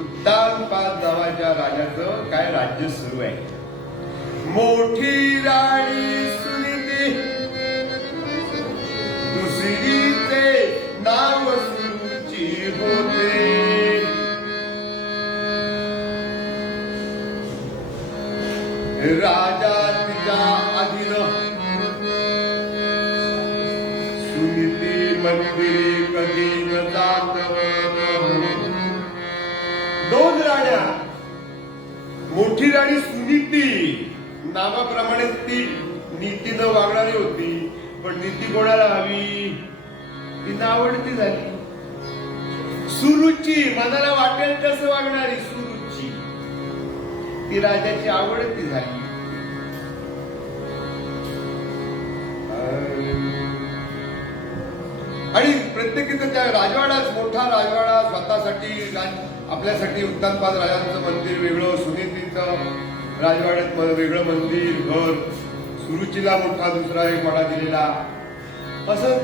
उत्तानपाद नावाच्या राजाचं काय राज्य सुरू आहे. मोठी राणी सुनीती, दुसरीचे नाव सुरुची होते. राजा तिच्या अधीन, सुनीती मंदिरी कधी न जात. 2 राण्या, मोठी राणी सुनीती, नावाप्रमाणे ती नीतीनं वागणारी होती. पण नीती कोणाला हवी, ती नावडती झाली. सुरुची, मनाला वाटेल तसं वागणारी सुरुची, ती राजाची आवडती झाली. आणि प्रत्येकीचं त्या राजवाडाच, मोठा राजवाडा स्वतःसाठी, आपल्यासाठी उत्तानपाद राजांचं मंदिर वेगळं, सुनीतीचं राजवाड्यात वेगळं मंदिर, घर, सुरुचीला मोठा दुसरा एक वाडा दिलेला. असं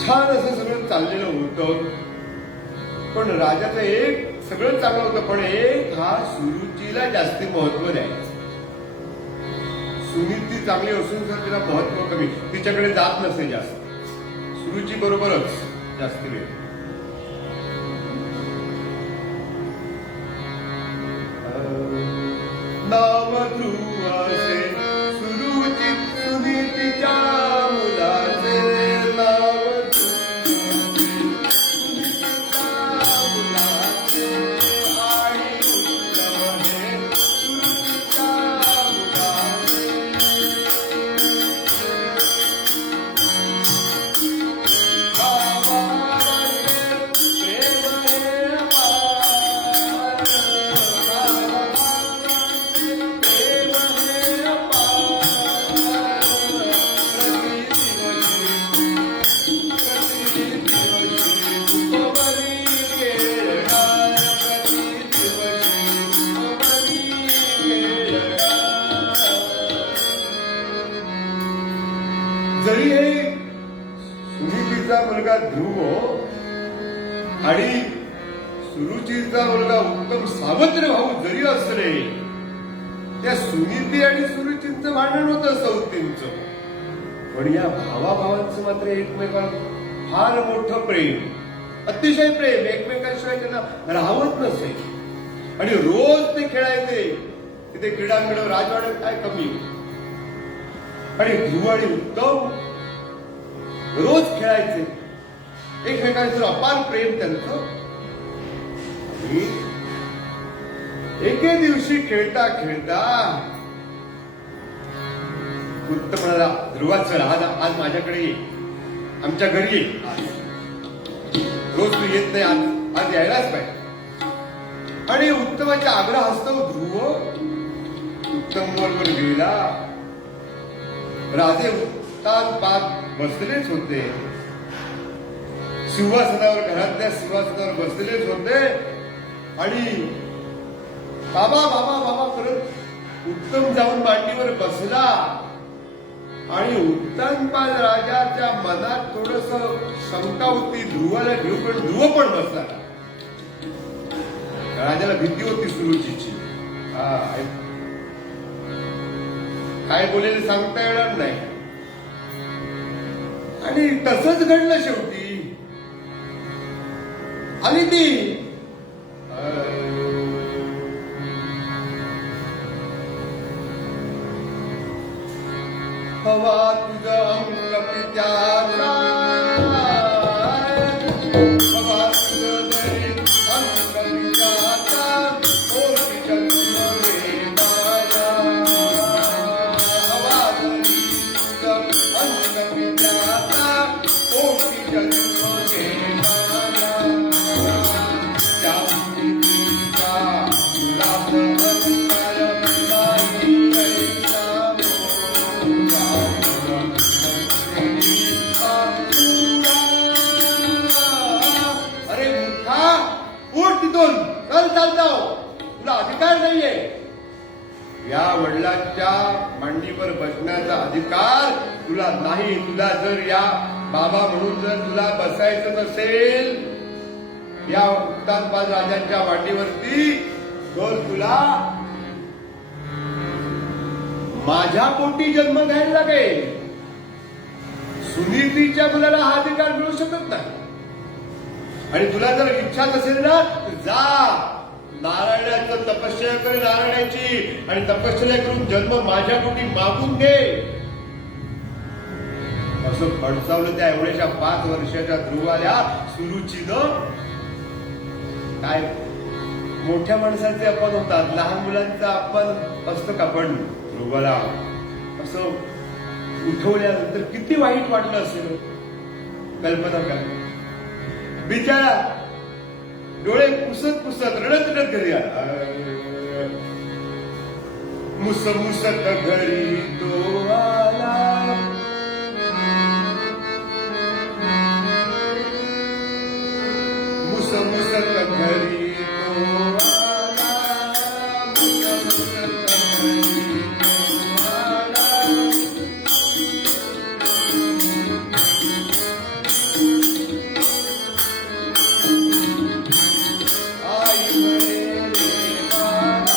छान असं सगळं चाललेलं होतं. पण राजाचं एक सगळं चांगलं होतं, पण एक हा सुरुचीला जास्ती महत्व द्यायचं. सुनीती चांगली असून सुद्धा तिला महत्व कमी, तिच्याकडे जात नसे जास्त. सुरुची बरोबरच जास्त वेळ. नाव ध्रुव असे सुरुचित सुनीतीच्या मुलाचे नाव ध्रुव सुनीतीच्या मुलाचे आणि उत्तम हे सुरुचीच्या मुलाचे जरी हे सुनीतीचा मुलगा ध्रुव आणि सुरुचीचा मुलगा उत्तम सावत्र भाऊ जरी असले, त्या सुनीती आणि सुरुचींचं भांडण होतं सौतींचं. पण या भावाभावांचं मात्र एकमेकांवर फार मोठं प्रेम, अतिशय प्रेम, एकमेकांशिवाय त्यांना राहत नसे. आणि रोज ते खेळायचे तिथे क्रीडांगण राजवाड्यात, काय कमी. आणि ध्रुव आणि उत्तम रोज खेळायचे, एकमेकांचं अपार प्रेम त्यांचं. आणि एके दिवशी खेळता खेळता उत्तम म्हणाला, ध्रुवा चल आज माझ्याकडे ये, आमच्या घरी ये. रोज तू येत नाही, आज यायलाच पाहिजे. आणि उत्तमाच्या आग्रहास्तव ध्रुव उत्तम बरोबर गेला. राजे उत्तान पाक बसलेच होते, सिंहासनावर, घरातल्या सिंहासनावर बसलेच होते. आणि बाबा बाबा बाबा करत उत्तम जाऊन मांडीवर बसला. आणि उत्तानपाल राजाच्या मनात थोडस शंका होती ध्रुवाला घेऊ, पण ध्रुव पण बसला. राजाला भीती होती सुरुचीची. काय बोलेल सांगता येणार नाही. आणि तसंच घडलं शेवटी. आली ती हवा तुझं अंग पित्याचा, हवा तुझं दरी अंग पित्याचा, ओटी जन्म रे माया. हवा दरी तुझं अंग पित्याचा, ओटी जन्म रे माया. त्या मुलीच्या मुलाचं अधिकार नाही कैसा. अरे मूर्खा, उठ तिथून, चल चालताव, तुला अधिकार नाहीये. या वडिलांच्या मांडीवर बसण्याचा अधिकार तुला नाही. तुला जर या बाबा म्हणून जर तुला बसायचं नसेल या उत्तानपाल राजांच्या मांडीवरती, तर तुला माझ्या पोटी जन्म घ्यायला लागेल. सुनीतीच्या मुलाला हा अधिकार मिळू शकत नाही. आणि तुला जर इच्छा नसेल ना, तर जा नारायणाचं तपश्चर्या कर, नारायणाची, आणि तपश्चर्या करून जन्म माझ्या पोटी मागून घे. असं खडसावलं त्या एवढ्याच्या 5 वर्षाच्या ध्रुवाला. सुरुचीनं काय मोठ्या माणसाचे अपमान होतात, लहान मुलांचा अपमान असतं का? पण ध्रुवाला असं उठवल्यानंतर किती वाईट वाटलं असेल, कल्पना करा. बिचारा डोळे पुसत पुसत रडत रडत घरी आला. मुसमुसत घरी तो आला. मुसमुसत घरी तो आला. मुसमुसत घरी तो आला. आई म्हणे रे बाळा,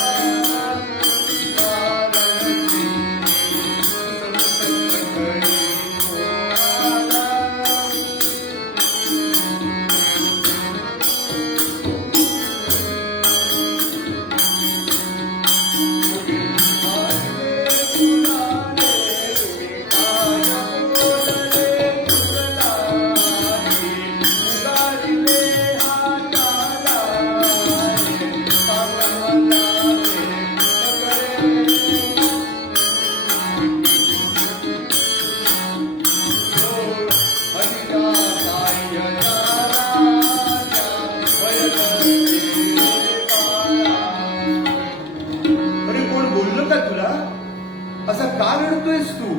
असा का रडतोयस तू?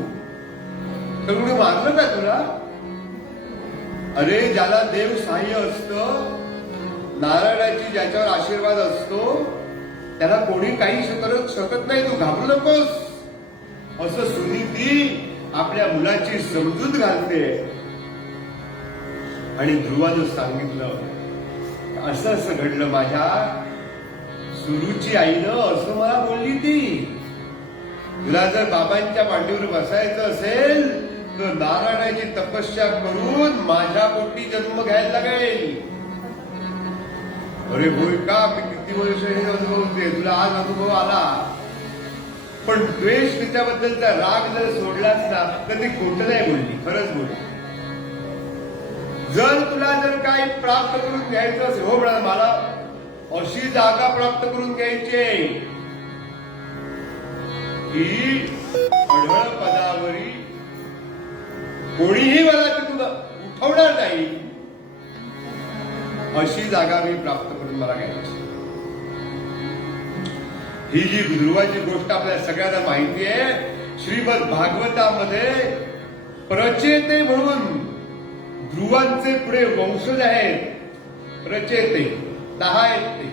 तर कोणी मारलं का तुला? अरे ज्याला देव सहाय्य असतं, नारायणाची ज्याच्यावर आशीर्वाद असतो, त्याला कोणी काही करत शकत नाही. तू घाबरू नकोस. असं सुनीती आपल्या मुलाची समजूत घालते. आणि ध्रुवानं सांगितलं, असं असं घडलं माझ्या सुरूची आईनं असं मला बोलली ती. तुला जर बाबांच्या मांडीवर बसायचं असेल तर नारायणाची तपस्या करून माझ्या पोटी जन्म घ्यायला लागेल. अरे होय का? मी किती वर्ष हे अनुभवते, तुला आज अनुभव आला. पण द्वेष तिच्याबद्दलचा राग जर सोडलाच ना तर ती खोटं नाही बोलली, खरंच बोलली. जर तुला जर काही प्राप्त करून घ्यायचं असेल, हो म्हणा, मला अशी जागा प्राप्त करून घ्यायची आहे की अढळ पदावरी कोणीही मला तिथून उठवणार नाही, अशी जागा मी प्राप्त करून मला घ्यायची. ही जी ध्रुवाची गोष्ट आपल्याला सगळ्यांना माहिती आहे. श्रीमद भागवतामध्ये प्रचेते म्हणून ध्रुवांचे पुढे वंशज आहेत. प्रचेते 10 आहेत. ते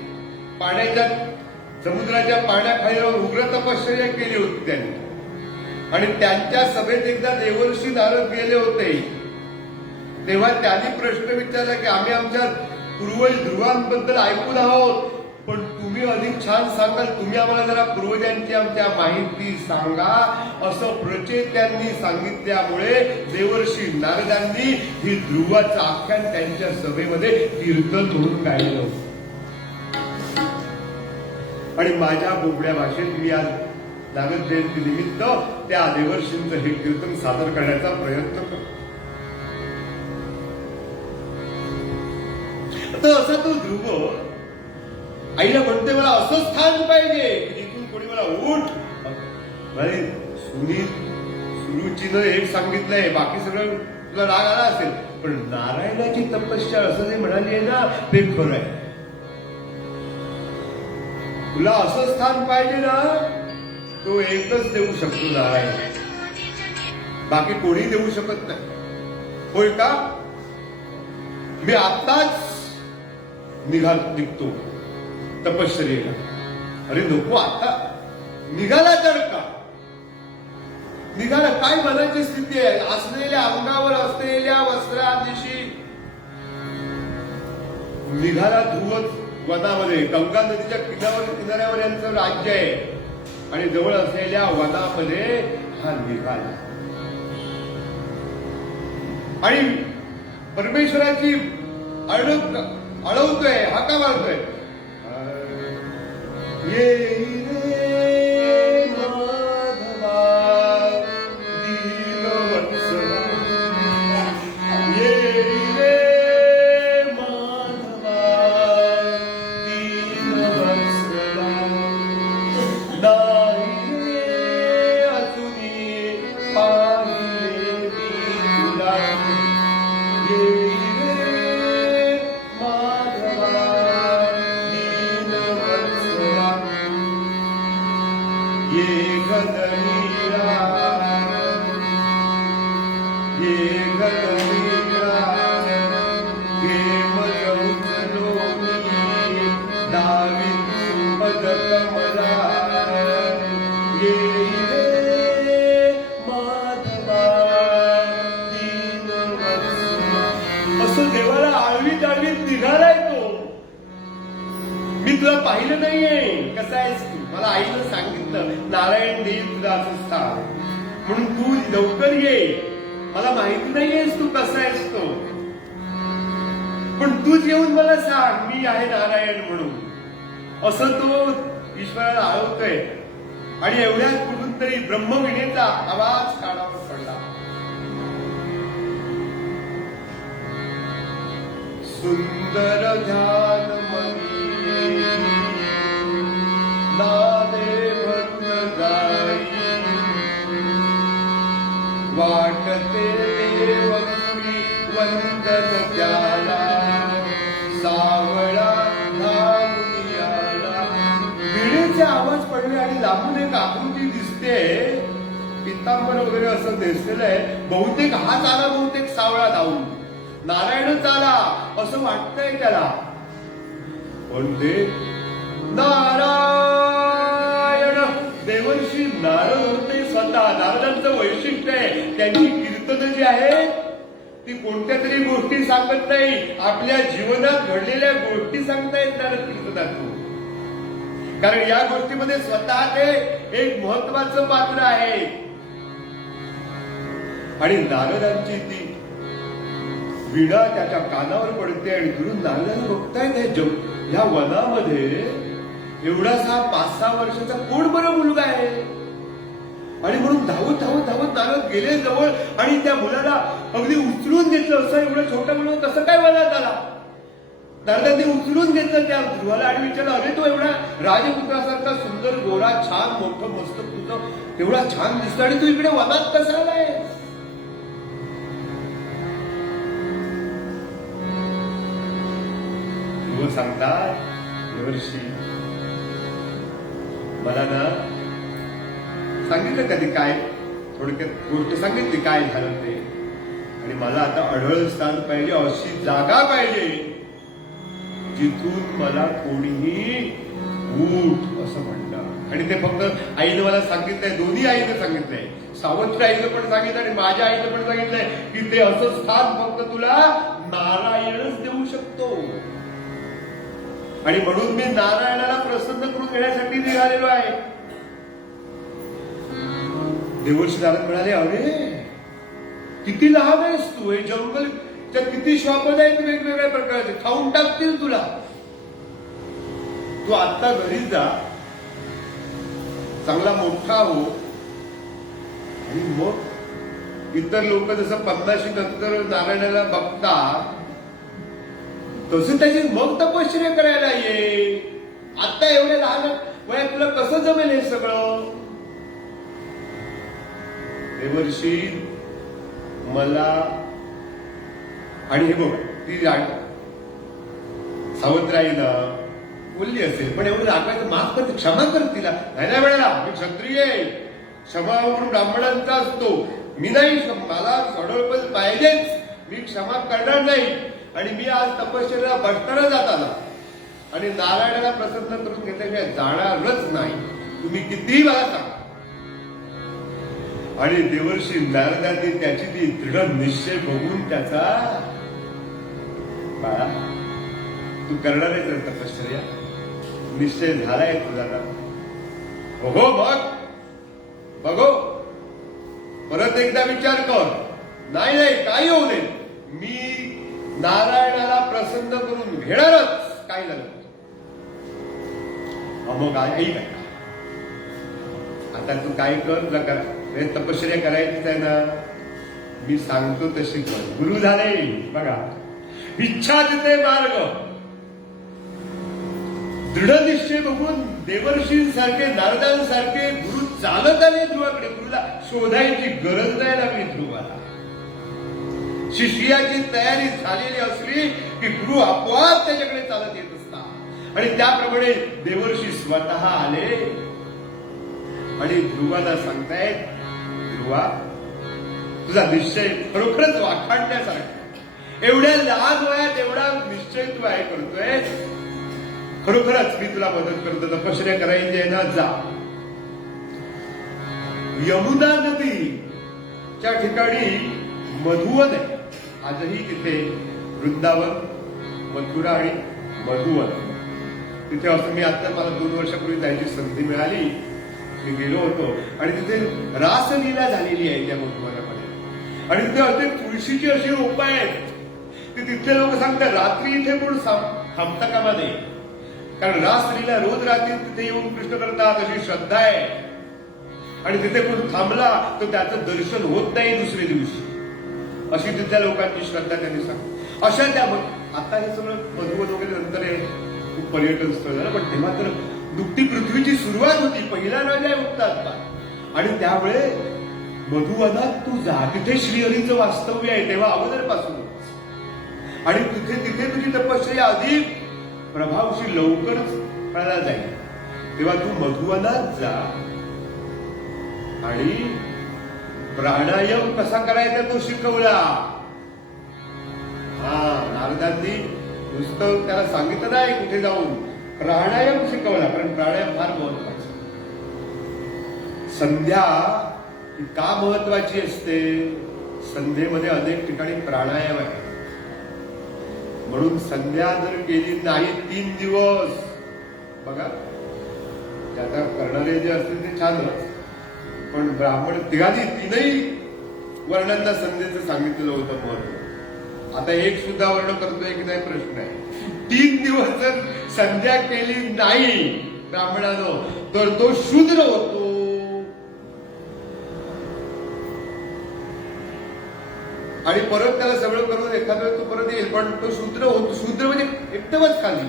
पाण्याच्या समुद्राच्या पाण्याखाली राहून उग्र तपश्चर्या केली होती त्यांनी. आणि त्यांच्या सभेत एकदा देवर्षी नारद गेले होते. तेव्हा त्यांनी प्रश्न विचारला की आम्ही आमच्या पूर्वज ध्रुवांबद्दल ऐकून आहोत, पण तुम्ही अधिक छान सांगाल, तुम्ही आम्हाला जरा पूर्वजांची आमच्या माहिती सांगा. असं प्रचेत्यांनी सांगितल्यामुळे देवर्षी नारदांनी ही ध्रुवाचं आख्यान त्यांच्या सभेमध्ये कीर्तन म्हणून गायलं. आणि माझ्या बोबड्या भाषेत मी आज नारद जयंती निमित्त त्या देवर्षींचं हे कीर्तन सादर करण्याचा प्रयत्न करतो. तर असा तो ध्रुव आईला म्हणते, मला असं स्थान पाहिजे की जिथून कोणी मला उठ. सुरुचीनं एक सांगितलंय, बाकी सगळं तुला राग आला असेल, पण नारायणाची तपस्या असं जे म्हणाली आहे ना, ते खरं आहे. तुला असं स्थान पाहिजे ना, तो एकच देऊ शकतो नारायण, बाकी कोणी देऊ शकत नाही. होय का? मी आत्ताच निघतो तपश्चर्येला. अरे नको, आता निघाला तर का? निघाला काय मनाची स्थिती आहे? असलेल्या अंगावर असलेल्या वस्त्रादिशी निघाला ध्रुव वनामध्ये. गंगा नदीच्या किनाऱ्यावर यांचं राज्य आहे आणि जवळ असलेल्या वनामध्ये हा निघाला. आणि परमेश्वराची अडवतोय, हाका मारतोय, ये रे माधवा दीनवत्सला, ये रे माधवा दीनवत्सला, नाही रे अजूनी पाहिले मी तुला, ये असं देवाला आळवीत आळवीत निघालाय तो. मी तुला पाहिलं नाहीये, कसा आहेस तू? मला आईनं सांगितलं नारायण देईल तुला असं स्थान, म्हणून तू लवकर ये. मला माहिती नाहीयेस तू कसा आहेस तो, पण तूच येऊन मला सांग मी आहे नारायण म्हणून. असं तो ईश्वराला आळवतोय. आणि एवढ्यात कुठून तरी ब्रह्मवीणेचा आवाज कानावर पडला. सुंदर ध्यान मनी नादे भरून जाई, वाटते देवपुरी वंदन त्याला, सावळा धावून आला. विणेचे आवाज पडले आणि लांबून एक आकृती दिसते. पितांबर वगैरे असं नेसलेलं आहे. बहुतेक हा चाला बहुतेक सावळा धावून नारायणच आला असं वाटतंय त्याला. पण ते नारायण देवर्षी नारद होते स्वतः. नारदांचं वैशिष्ट्य आहे, त्यांची कीर्तन जी आहे ती कोणत्या तरी गोष्टी सांगत नाही, आपल्या जीवनात घडलेल्या गोष्टी सांगतायत नारद कीर्तनातून. कारण या गोष्टीमध्ये स्वतः ते एक महत्वाचं पात्र आहे. आणि नारदांची ती वीणा त्याच्या कानावर पडते आणि दुरून नारदांना बघतायत ह्या वनामध्ये एवढासा 5-6 वर्षाचा कोण बरं मुलगा आहे. आणि म्हणून धावत धावत धावत नारद गेले जवळ आणि त्या मुलाला अगदी उचलून घेतलं. असं एवढं छोटं मुलं कसं काय वनात आला. नारदांनी उचलून घेतलं त्या ध्रुवाला आणि विचारलं, अरे तो एवढा राजपुत्रासारखा सुंदर गोरा छान मोठं मस्त तुझं तेवढा छान दिसतो आणि तू इकडे वनात कसा आलाय. ध्रुव सांगतात, देवर्षी मला ना सांगितलं कधी काय थोडक्यात गोष्ट सांगितली काय झालं ते. आणि मला आता अढळ स्थान पाहिजे, अशी जागा पाहिजे जिथून मला कोणीही उठ असं म्हणलं. आणि ते फक्त आईनं मला सांगितलंय, दोन्ही आईनं सांगितलंय, सावत्र आईनं पण सांगितलं आणि माझ्या आईनं पण सांगितलंय की ते असं स्थान फक्त तुला नारायणच देऊ शकतो. आणि म्हणून मी नारायणाला प्रसन्न करून घेण्यासाठी निघालेलो आहे. देवर्षी नारद म्हणाले, अरे किती लहान आहेस तू, हे जंगल त्यात किती श्वापद आहेत वेगवेगळ्या प्रकारचे, खाऊन टाकतील तुला. तू आता घरी जा, चांगला मोठा हो आणि मग इतर लोक जसं 50 नंतर नारायणाला बघतात तसं त्याची मग तपश्चर्या करायला ये. आता एवढ्या लहान वयात तुला कसं जमेल हे सगळं. देवर्षी मला आणि हे बघ ती सावत्राईनं बोलली असेल पण एवढं रागवायचं, माफ कर, क्षमा कर तिला. नाही वेळेला मी क्षत्रिय आहे, क्षमा म्हणून ब्राह्मणांचा असतो, मी नाही, मला सडोळपण पाहिजेच, मी क्षमा करणार नाही. आणि मी आज तपश्चर्याला बसणारच जाताना आणि नारायणाला प्रसन्न करून घेतल्याशिवाय जाणारच नाही, तुम्ही कितीही मला सांगा. आणि देवर्षी नारदांनी त्याची ती दृढ निश्चय बघून त्याचा, बाळा तू करणार आहे तर तपश्चर्या, निश्चय झालाय तुझा ना. हो मग बघो, परत एकदा विचार कर. नाही नाही काही होऊ दे, मी नारायणाला प्रसन्न करून घेणारच, काय झालं. मग आई काय आता तू काय कर, तुला तपश्चर्या करायचीच आहे ना, मी सांगतो तशी कर. गुरु झाले बघा, इच्छा तिथे मार्ग. दृढ निश्चय बघून देवर्षींसारखे नारदांसारखे गुरु चालत आले ध्रुवाकडे. गुरुला शोधायची गरज नाही लागली ध्रुवाला. शिष्याची तयारी झालेली असली की गुरु आपोआप त्याच्याकडे चालत येत असतात. आणि त्याप्रमाणे देवर्षी स्वतः आले आणि ध्रुवाला सांगतायत, ध्रुवा तुझा निश्चय खरोखरच वाखाणण्यासारखा, एवढ्या लहान वयात एवढा निश्चय तू आहे करतोय, खरोखरच मी तुला मदत करतो. तपश्चर्या करायची आहे ना, जा. यमुना नदीच्या ठिकाणी मधुवन आहे आजही, तिथे वृंदावन, मथुरा आणि मधुवन तिथे असं. मी आता मला 2 वर्षापूर्वी जायची संधी मिळाली, मी गेलो होतो आणि तिथे रासलीला झालेली आहे त्या मधुवनामध्ये. आणि तिथे असे तुळशीची अशी रोपं आहेत की तिथले लोक सांगतात रात्री इथे कोण थांबता कामा नये, कारण रासलीला रोज रात्री तिथे येऊन कृष्ण करतात अशी श्रद्धा आहे. आणि तिथे कोण थांबला तर त्याचं दर्शन होत नाही दुसऱ्या दिवशी, अशी तिथल्या लोकांची श्रद्धा त्यांनी सांगितली. अशा त्या आता हे सगळं मधुवन वगैरे नंतर हे खूप पर्यटन स्थळ झालं, पण तेव्हा तर दुपटी पृथ्वीची सुरुवात होती, पहिला राजा आहे मुक्तात्मा. आणि त्यामुळे मधुवनात तू जा, तिथे श्रीहरीचं वास्तव्य आहे तेव्हा अगोदरपासून. आणि तिथे तुझी तपश्चर्या अधिक प्रभावशी लवकरच कळला जाईल. तेव्हा तू मधुवनात जा आणि प्राणायाम कसा करायचा तो शिकवला. नारदांनी नुसतं त्याला सांगितलं नाही कुठे जाऊन, प्राणायाम शिकवला. कारण प्राणायाम फार महत्वाचा. संध्या ही का महत्वाची असते? संध्येमध्ये अनेक ठिकाणी प्राणायाम आहे. म्हणून संध्या जर केली नाही 3 दिवस, बघा आता करणारे जे असतील ते छान असते, पण ब्राह्मण तीनही वर्णांना संध्येचं सांगितलेलं होतं महत्व. आता एक सुद्धा वर्ण करतोय की नाही प्रश्न आहे. 3 दिवस जर संध्या केली नाही ब्राह्मणानं तर तो शूद्र होतो. आणि परत त्याला सगळं करून एखाद्या वेळेस तो परत येईल, पण तो शूद्र होतो. शूद्र म्हणजे एकदमच खाली.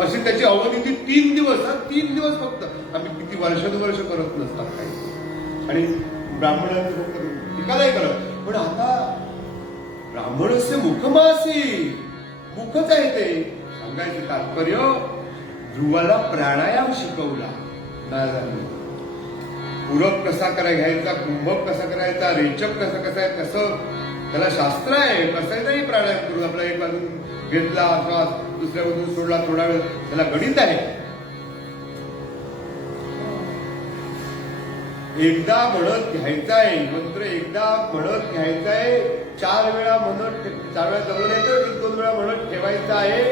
अशी त्याची अवधी 3 दिवस. 3 दिवस फक्त. आम्ही किती वर्षानुवर्ष करत नसतात काही. आणि ब्राह्मणांचं फक्त टीका नाही करत. पण आता ब्राह्मणस्य मुखमासी, मुखच आहे ते. सांगायचं तात्पर्य ध्रुवाला प्राणायाम शिकवला नारदांनी. पूरक कसा घ्यायचा, कुंभक कसा करायचा, रेचक कसं त्याला शास्त्र आहे. कसं नाही प्राणायाम करून आपला एक बाजून घेतला अथवा दुसऱ्या बाजून सोडला, थोडा वेळ त्याला गणित आहे. एकदा म्हणत घ्यायचा आहे मंत्र, एकदा म्हणत घ्यायचा आहे. 4 वेळा म्हणत, 4 वेळा जवळ यायचं, 1-2 वेळा म्हणत ठेवायचा आहे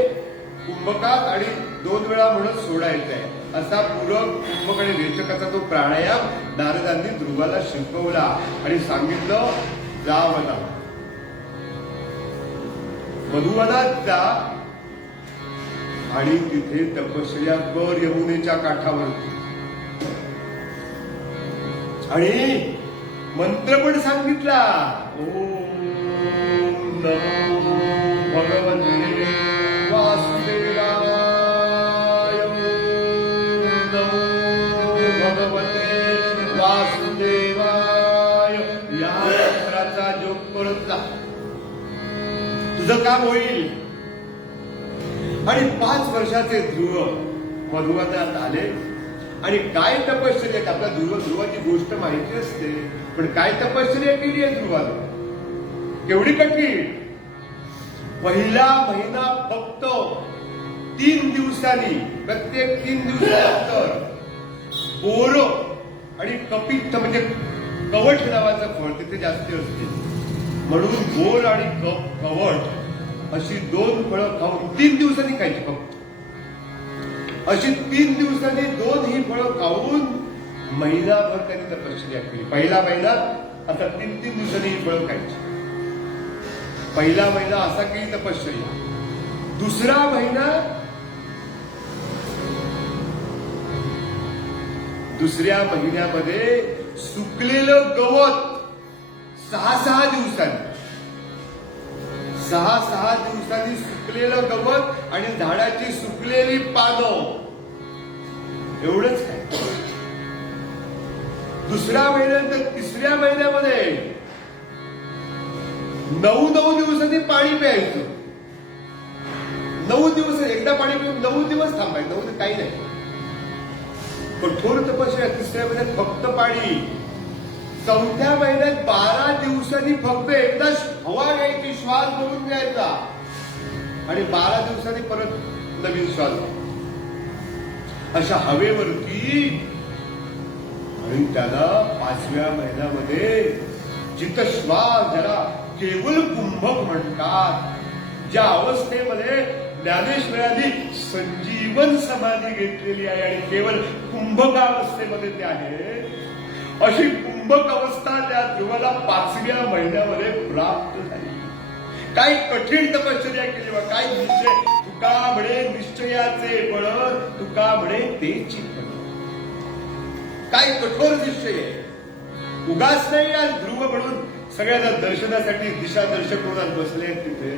कुंभकात आणि 2 वेळा म्हणत सोडायचा आहे. असा पूरक, कुंभक आणि रेचकाचा तो प्राणायाम नारदांनी ध्रुवाला शिकवला आणि सांगितलं जा म्हणा, मधुवनात जा आणि तिथे तपश्चर्या कर यमुनेच्या काठावरती. आणि मंत्र पण सांगितला. ओम नमो भगवते वासुदेवाय, नमो भगवते वासुदेवाय. या मंत्राचा जप करत जा, तुझं काम होईल. आणि 5 वर्षाचे ध्रुव मधुवनात आले. आणि काय तपश्चर्या, आपल्या ध्रुवाची गोष्ट माहिती असते, पण काय तपश्चर्या केली आहे ध्रुवानं, केवढी कठीण. पहिला महिना फक्त 3 दिवसांनी, प्रत्येक 3 दिवसानंतर बोर आणि कपित्त म्हणजे कवठ नावाचं फळ तिथे जास्त असते, म्हणून बोर आणि कवठ अशी 2 फळं खाऊन 3 दिवसांनी खायची फक्त. अशी 3 दिवसांनी 2 ही फळं खाऊन महिनाभर त्यांनी तपश्चर्या केली. पहिला महिना आता 3-3 दिवसांनी ही फळं खायची. पहिला महिना असा केली तपश्चर्या. दुसरा महिना, दुसऱ्या महिन्यामध्ये सुकलेलं गवत 6-6 दिवसांनी, 6-6 दिवसांनी सुकलेलं गवत आणि झाडाची सुकलेली पानं, एवढंच काय. दुसऱ्या महिन्यानंतर तिसऱ्या महिन्यामध्ये 9 दिवसांनी पाणी प्यायचं. 9 दिवस एकदा पाणी पिऊन 9 दिवस थांबायचं. 9 काही नाही. कठोर तपश्चर्या. तिसऱ्या महिन्यात फक्त पाणी. चौथ्या महिन्यात 12 दिवसांनी फक्त एकदा हवा घ्यायची, श्वास भरून घ्यायचा आणि 12 दिवसांनी परत नवीन श्वास. अशा हवेवरती. आणि त्याला 5व्या महिन्यामध्ये चितश्वास, ज्याला केवळ कुंभक म्हणतात, ज्या अवस्थेमध्ये ज्ञानेश्वरांनी संजीवन समाधी घेतलेली आहे आणि केवळ कुंभकावस्थेमध्ये ते आहे, अशी कुंभक अवस्था त्या ध्रुवाला 5व्या महिन्यामध्ये प्राप्त झाली. काय कठीण तपश्चर्या केली वा काय निश्चय. तुका म्हणे निश्चयाचे बळ, तुका म्हणे तेची फळ. काय कठोर निश्चय आहे. उगाच नाही आज ध्रुव म्हणून सगळ्यांना दर्शनासाठी दिशा दर्शक होणार बसले तिथे.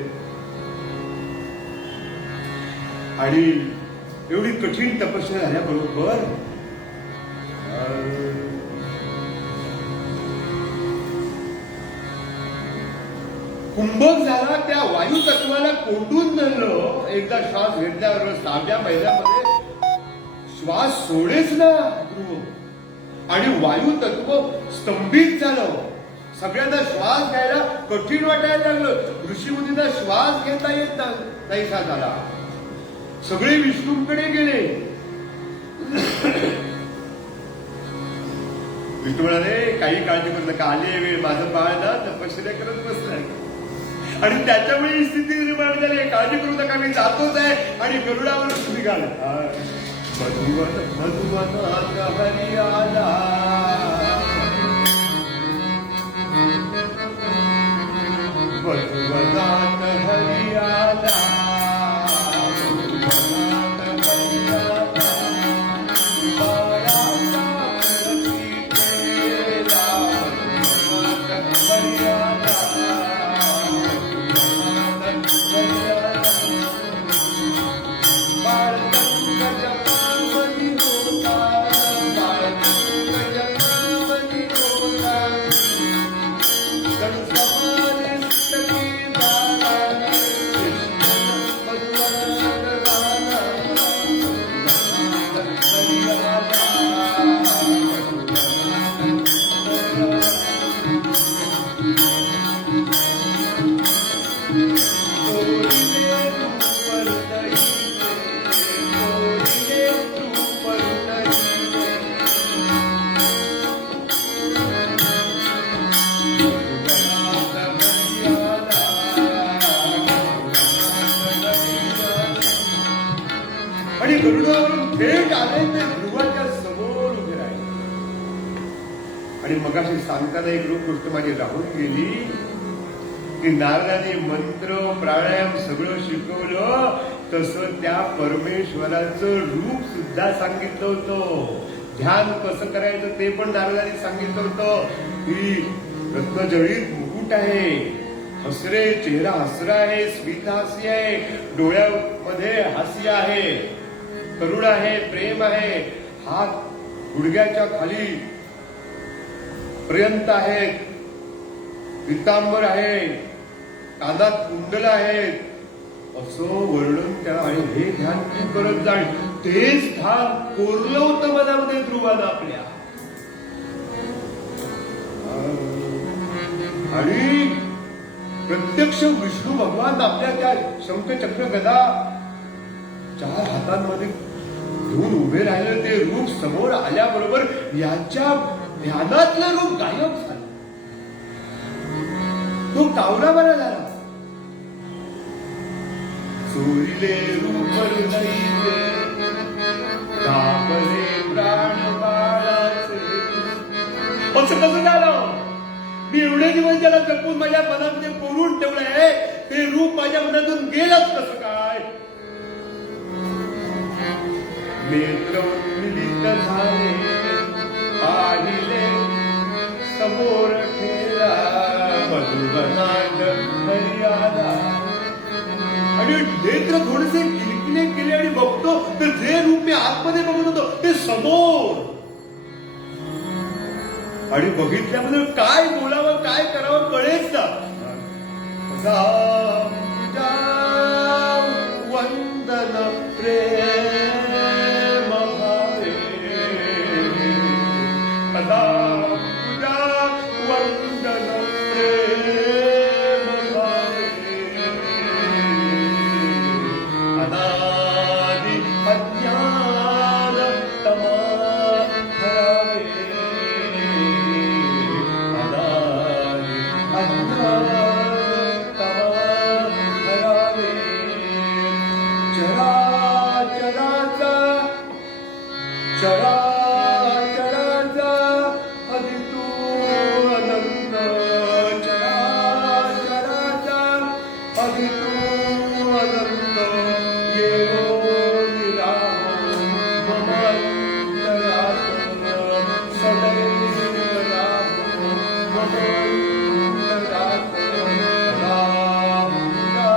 आणि एवढी कठीण तपस्या झाल्याबरोबर कुंभक झाला. त्या वायू तत्वाला कोंडून धरलं. एकदा श्वास घेतल्यावर 6व्या महिन्यामध्ये श्वास सोडेच ना ध्रुव. आणि वायू तत्व स्तंभित झालं. सगळ्यांना श्वास घ्यायला कठीण वाटायला लागलं. ऋषीमुनींना श्वास घेता येत नाहीसा झाला. सगळे विष्णूंकडे गेले. विष्णू म्हणाले काही काळजी करू नका, आले वेळ माझं बाळ ना तपश्चर्या करत बसलाय आणि त्याच्यामुळे ही स्थिती निर्माण झाली. काळजी करू नका, मी जातोच आहे. आणि गरुडावरच निघाले. मधुवन मधुवन हरी आला, मधुवनात हरी आला, मधुवनात हरी आला, बाळाचा प्रती केला, मधुवनात हरी आला, मधुवनात हरी आला. बाळगंग जपामध्ये होता, बाळगंग जपामध्ये होता, आणि गरुडावरून थेट आले ते ध्रुवाच्या समोर उभे राहिले. आणि मगाशी सांगताना एक गोष्ट माझी राहून गेली की नारदाने मंत्र प्राणायाम सगळं शिकवलं, तसं त्या परमेश्वराचं रूप सुद्धा सांगितलं होतं. ध्यान कसं करायचं ते पण नारदाने सांगितलं होतं. की रत्नजळीत मुकुट आहे, हसरे चेहरा हसरा आहे, स्मित हास्य आहे, डोळ्यामध्ये हास्य आहे, करुण आहे, प्रेम आहे, हात गुडघ्याच्या खाली पर्यंत आहेत, पितांबर आहे, कानात कुंडल आहेत, असं वर्णन त्या. आणि हे ध्यान तू करत जाईल. तेच ध्यान कोरलं होतं मनामध्ये ध्रुवानं आपल्या. आणि प्रत्यक्ष विष्णू भगवान आपल्या त्या शंख चक्र गदा 4 हातांमध्ये घेऊन उभे राहिले. ते रूप समोर आल्याबरोबर याच्या ध्यानातलं रूप गायब झालं. तो कावरा बरा झाला. चोरीले रूप हृदयीचे, दाबले प्राण बाळाचे. असं कसं झालं? मी एवढे दिवस ज्याला जपून माझ्या मनामध्ये कोरून ठेवलंय ते रूप माझ्या मनातून गेलंच कसं काय? नेत्र मिलित झाले, पाहिले समोर ठेला, मधुवनात हरी आला. आणि नेत्र थोडेसे किलकिले केले आणि बघतो तर जे रूप मी आतमध्ये बघत होतो ते समोर. आणि बघितल्यामध्ये काय बोलावं काय करावं कळेच ना. तुझा वंदन प्रेम भावे, तुझा वंदन प्रेम भावे, अनादि अज्ञान तमा हरावे, चराचराचा आदि तू अनंत, चराचराचा आदि तू अनंत, येरो निरामो मम अंतरात, सदैव रामो मम अंतरात, रामचा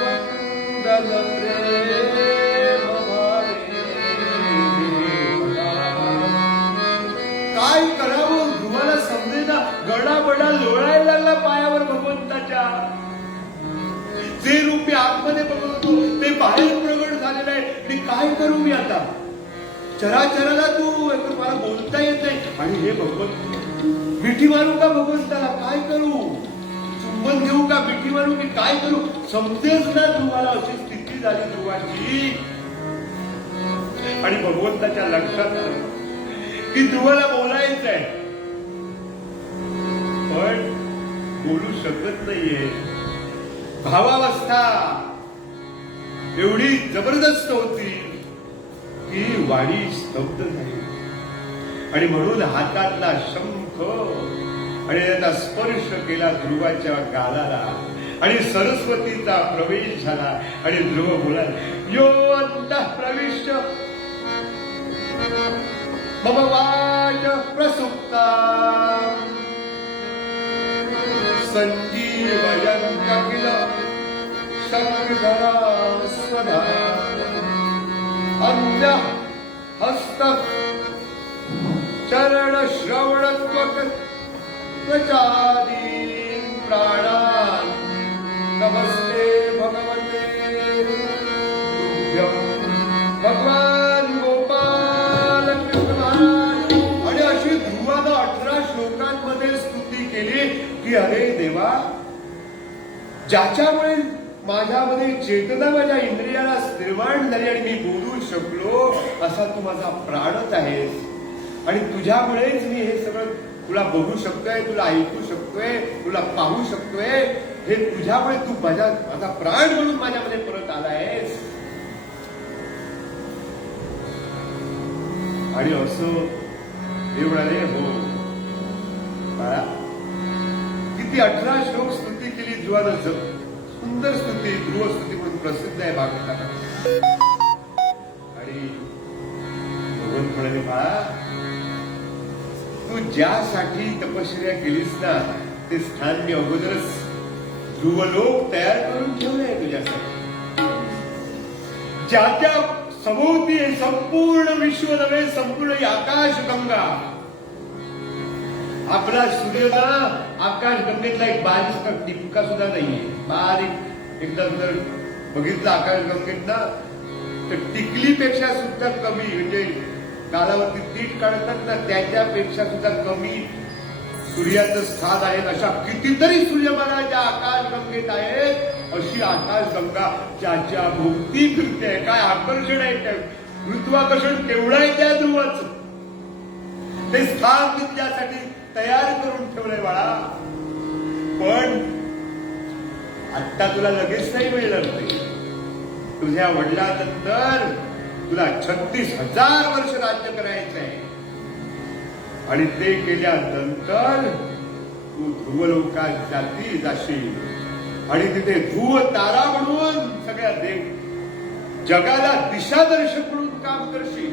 वंदन प्रेम भावे. काय करावं ध्रुवाला समजेना. गडाबडा लोळायला लागला पायावर भगवंताच्या. जे रूप मी आतमध्ये बघत होतो ते बाहेर प्रगट झालेलं आहे. आणि काय करू मी आता? चराचराला तू मला बोलता येत नाही. आणि हे भगवंत मिठी मारू का भगवंताला? काय करू? चुंबन घेऊ का? मिठी मारू की काय करू? समजेच ना तुम्हाला. अशी स्थिती झाली ध्रुवाची. आणि भगवंताच्या लक्षात आलं की ध्रुवाला बोलायचंय, पण बोलू शकत नाहीये. भावावस्था एवढी जबरदस्त होती की वाणी स्तब्ध झाली. आणि म्हणून हातातला शंख आणि त्याचा स्पर्श केला ध्रुवाच्या गालाला आणि सरस्वतीचा प्रवेश झाला. आणि ध्रुव बोलाला, यो अंतः प्रविश्य मम वाच प्रसुप्ता संजीवयन्त किल शक्तिधरा स्वधा अन्य हस्त चरण श्रवणत्वक त्वचादीन प्राणान नमस्ते भगवते तुभ्यं भगवान गोपाल कृष्ण महाराज. आणि अशी ध्रुवानं 18 श्लोकांमध्ये स्तुती केली की अरे देवा, ज्याच्यामुळे माझ्यामध्ये चेतना, माझ्या इंद्रियाला निर्माण झाली आणि मी बोलू शकलो, असा तू माझा प्राणच आहेस. आणि तुझ्यामुळेच मी हे सगळं तुला बघू शकतोय, तुला ऐकू शकतोय, तुला पाहू शकतोय. हे तुझ्यामुळे तू माझा प्राण म्हणून माझ्यामध्ये परत आलायस. आणि असं हे म्हणाले, हो बाळा, किती 18 श्लोक स्तुती केली ध्रुवानं. सुंदर स्तुती, ध्रुव स्तुती म्हणून प्रसिद्ध आहे भागवतात. आणि भगवंत म्हणाले, बाळा, तू ज्यासाठी तपश्चर्या केलीस ना, ते स्थान मी अगोदरच ध्रुवलोक तयार करून ठेवलंय तुझ्यासाठी. ज्याच्या सभोवती संपूर्ण विश्व नव्हे, संपूर्ण आकाशगंगा. आपला सूर्य ना आकाशगंगेतला एक बारीक टिपका सुद्धा नाहीये. बारीक एकदा जर बघितलं आकाशगंगेत ना, तर टिकलीपेक्षा सुद्धा कमी, म्हणजे कालावरती तीट काढतात ना, त्याच्यापेक्षा सुद्धा कमी सूर्याचं स्थान आहे. अशा कितीतरी सूर्यमाला ज्या आकाशगंगेत आहेत, अशी आकाशगंगा ज्याच्या भोवती फिरते. काय आकर्षण आहे त्या गुरुत्वाकर्षण केवढं आहे त्या ध्रुवाचं. ते स्थान तिच्यासाठी तयार करून ठेवलंय बाळा. पण आता तुला लगेच नाही मिळणार ते. तुझ्या वडिलांनंतर तुला 36,000 वर्ष राज्य करायचंय. आणि ते केल्यानंतर तू ध्रुवलोकात जाशील आणि तिथे ध्रुव तारा म्हणून सगळ्या जगाला दिशादर्शक म्हणून काम करशील.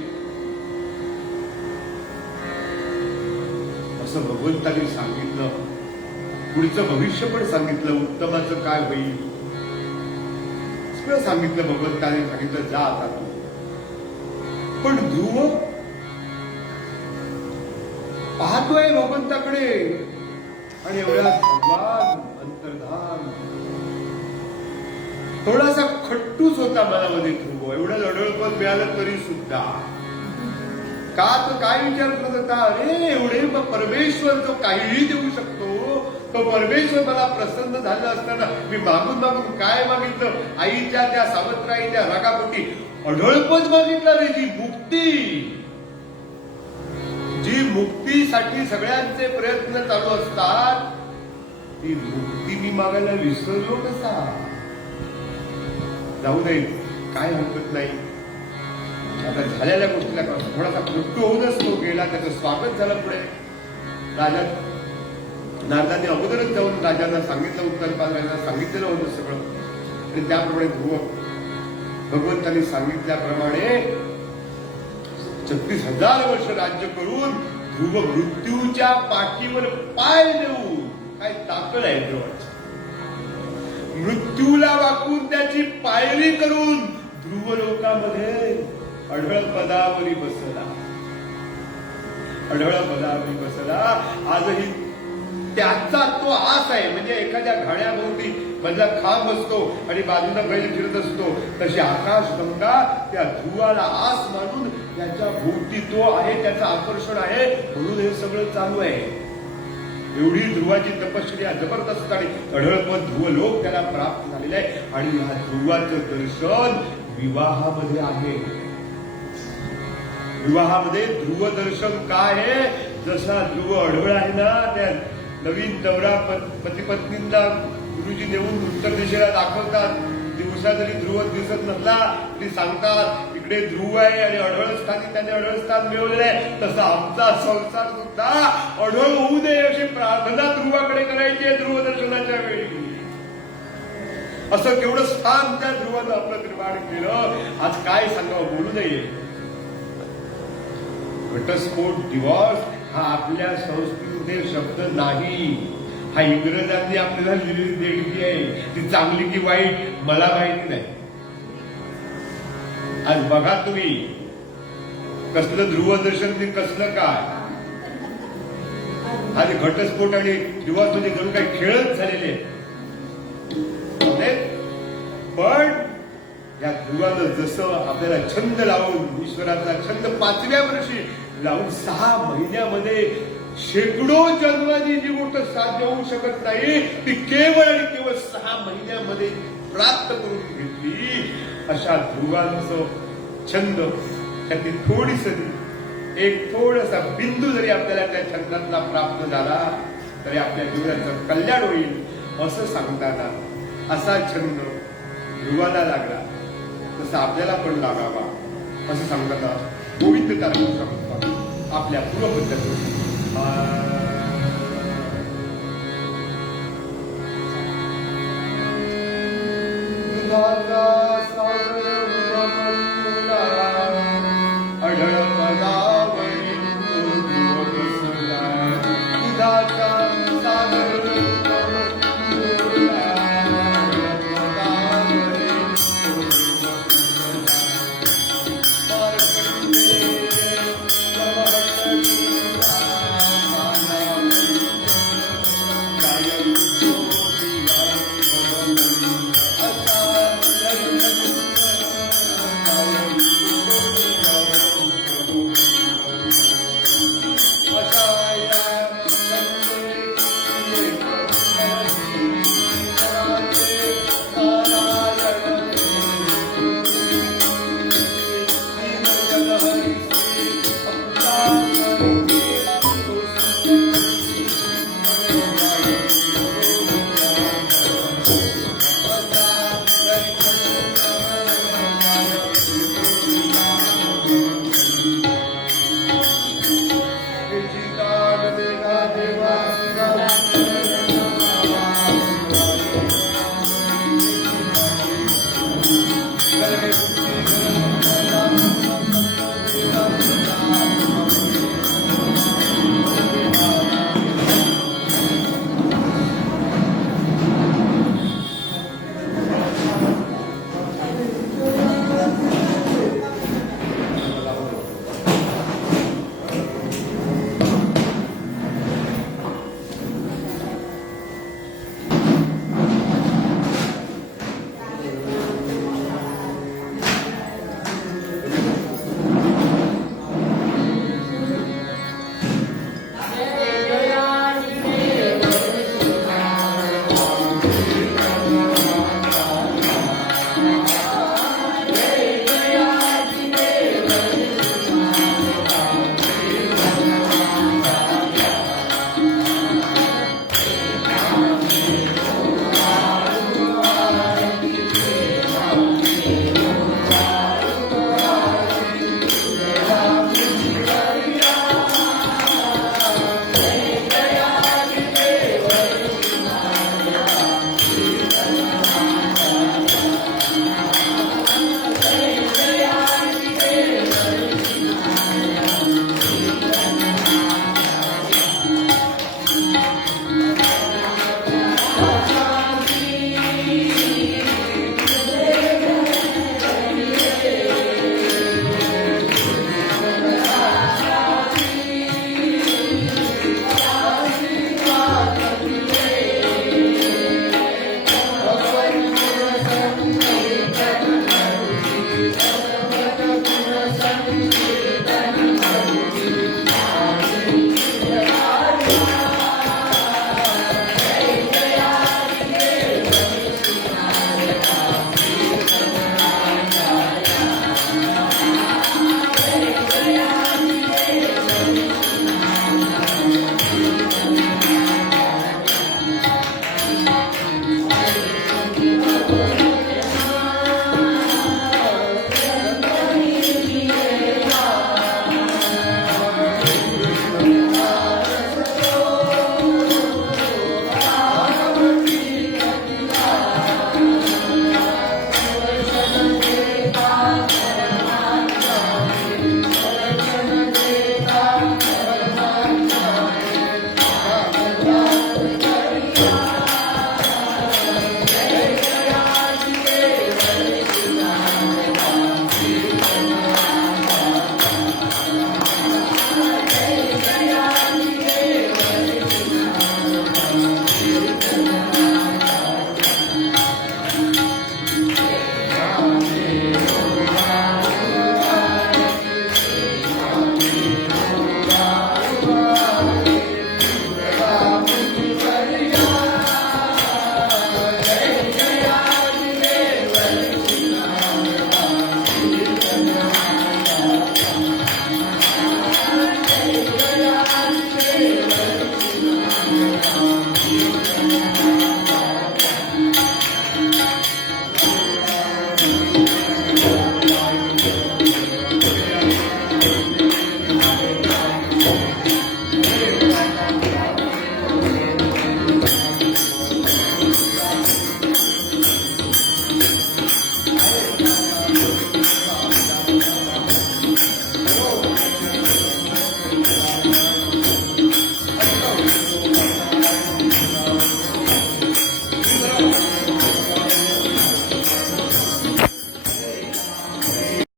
असं भगवंतांनी सांगितलं. पुढचं भविष्य पण सांगितलं, उत्तमाचं काय होईल सगळं सांगितलं. भगवंताने सांगितलं, जा आता तू. पण ध्रुव पाहतोय भगवंताकडे आणि एवढ्या भगवान अंतर्धान. थोडासा खट्टूच होता मनामध्ये ध्रुव. एवढं लढवपण मिळालं तरी सुद्धा का तो काय विचार करत होता, अरे एवढे परमेश्वर जो काहीही देऊ शकतो, तो परमेश्वर मला प्रसन्न झाला असताना मी मागून मागून काय मागितलं? आईच्या त्या सावत्राईच्या रागापोटी अढळपच मागितलं रे. जी मुक्ती, जी मुक्तीसाठी सगळ्यांचे प्रयत्न चालू असतात, ती मुक्ती मी मागायला विसरलो कसा? जाऊ दे, काय हरकत नाही. आता झालेल्या गोष्टीला थोडासा मृत्यू होऊनच तो गेला. त्याचं स्वागत झालं. पुढे राजा नारदांनी अगोदरच जाऊन राजांना सांगितलं, उत्तरपालांना सांगितलेलं होतं सगळं. आणि त्याप्रमाणे ध्रुव भगवंतांनी सांगितल्याप्रमाणे 36,000 वर्ष राज्य करून ध्रुव मृत्यूच्या पाठीवर पाय देऊन, काय ताकद आहे ध्रुवाची, मृत्यूला वाकून त्याची पायरी करून ध्रुव लोकामध्ये अढळ पदावरी बसला. अढळ पदावरी बसला. आजही त्याचा तो आस आहे. म्हणजे एखाद्या घाण्याभोवती मधला खांब असतो आणि बाजूला बैल फिरत असतो, तशी आकाशगंगा त्या ध्रुवाला आस मानून त्याच्या भोवती तो आहे, त्याचं आकर्षण आहे, म्हणून हे सगळं चालू आहे. एवढी ध्रुवाची तपश्चर्या जबरदस्त आणि अढळपद ध्रुवलोक त्याला प्राप्त झालेला आहे. आणि या ध्रुवाचं दर्शन विवाहामध्ये आहे. विवाहामध्ये ध्रुव दर्शन काय आहे? जसा ध्रुव अढळ आहे ना, त्या नवीन नवरा पती पत्नींना गुरुजी नेऊन उत्तर दिशेला दाखवतात. दिवसा जरी ध्रुव दिसत नसला तरी सांगतात इकडे ध्रुव आहे आणि अढळ स्थानी त्याने अढळ स्थान मिळवलेलं आहे. तसा आमचा संसार सुद्धा अढळ होऊ नये अशी प्रार्थना ध्रुवाकडे करायची आहे ध्रुवदर्शनाच्या वेळी. असं केवढं स्थान त्या ध्रुवानं आपलं निर्माण केलं. आज काय सांगावं, बोलू नये. घटस्फोट डिवॉर्स हा आपल्या संस्कृतीतील शब्द नाही. हा इंग्रजांनी आपल्याला लिहिलेली देणगी आहे. ती चांगली की वाईट मला माहिती नाही. आज बघा तुम्ही कसलं ध्रुवदर्शन ते कसलं काय. आज घटस्फोट आणि डिवॉर्स म्हणजे जणू काही खेळच झालेले पण या ध्रुवानं जसं आपल्याला छंद लावून, ईश्वराचा छंद 5व्या वर्षी लावून 6 महिन्यामध्ये शेकडो जन्मांनी जी गोष्ट साध्य होऊ शकत नाही ती केवळ आणि केवळ 6 महिन्यामध्ये प्राप्त करून घेतली. अशा ध्रुवांचं छंद त्यातली थोडीसरी एक थोडासा बिंदू जरी आपल्याला त्या छंदातला प्राप्त झाला तरी आपल्या जीवनाचं कल्याण होईल असं सांगताना असा छंद ध्रुवाला लागला तसा आपल्याला पण लागावा असं सांगताना गोविंद तारक सांगतात आपल्या पूर्वपद्धती. अढळ पदावरी दुधाचा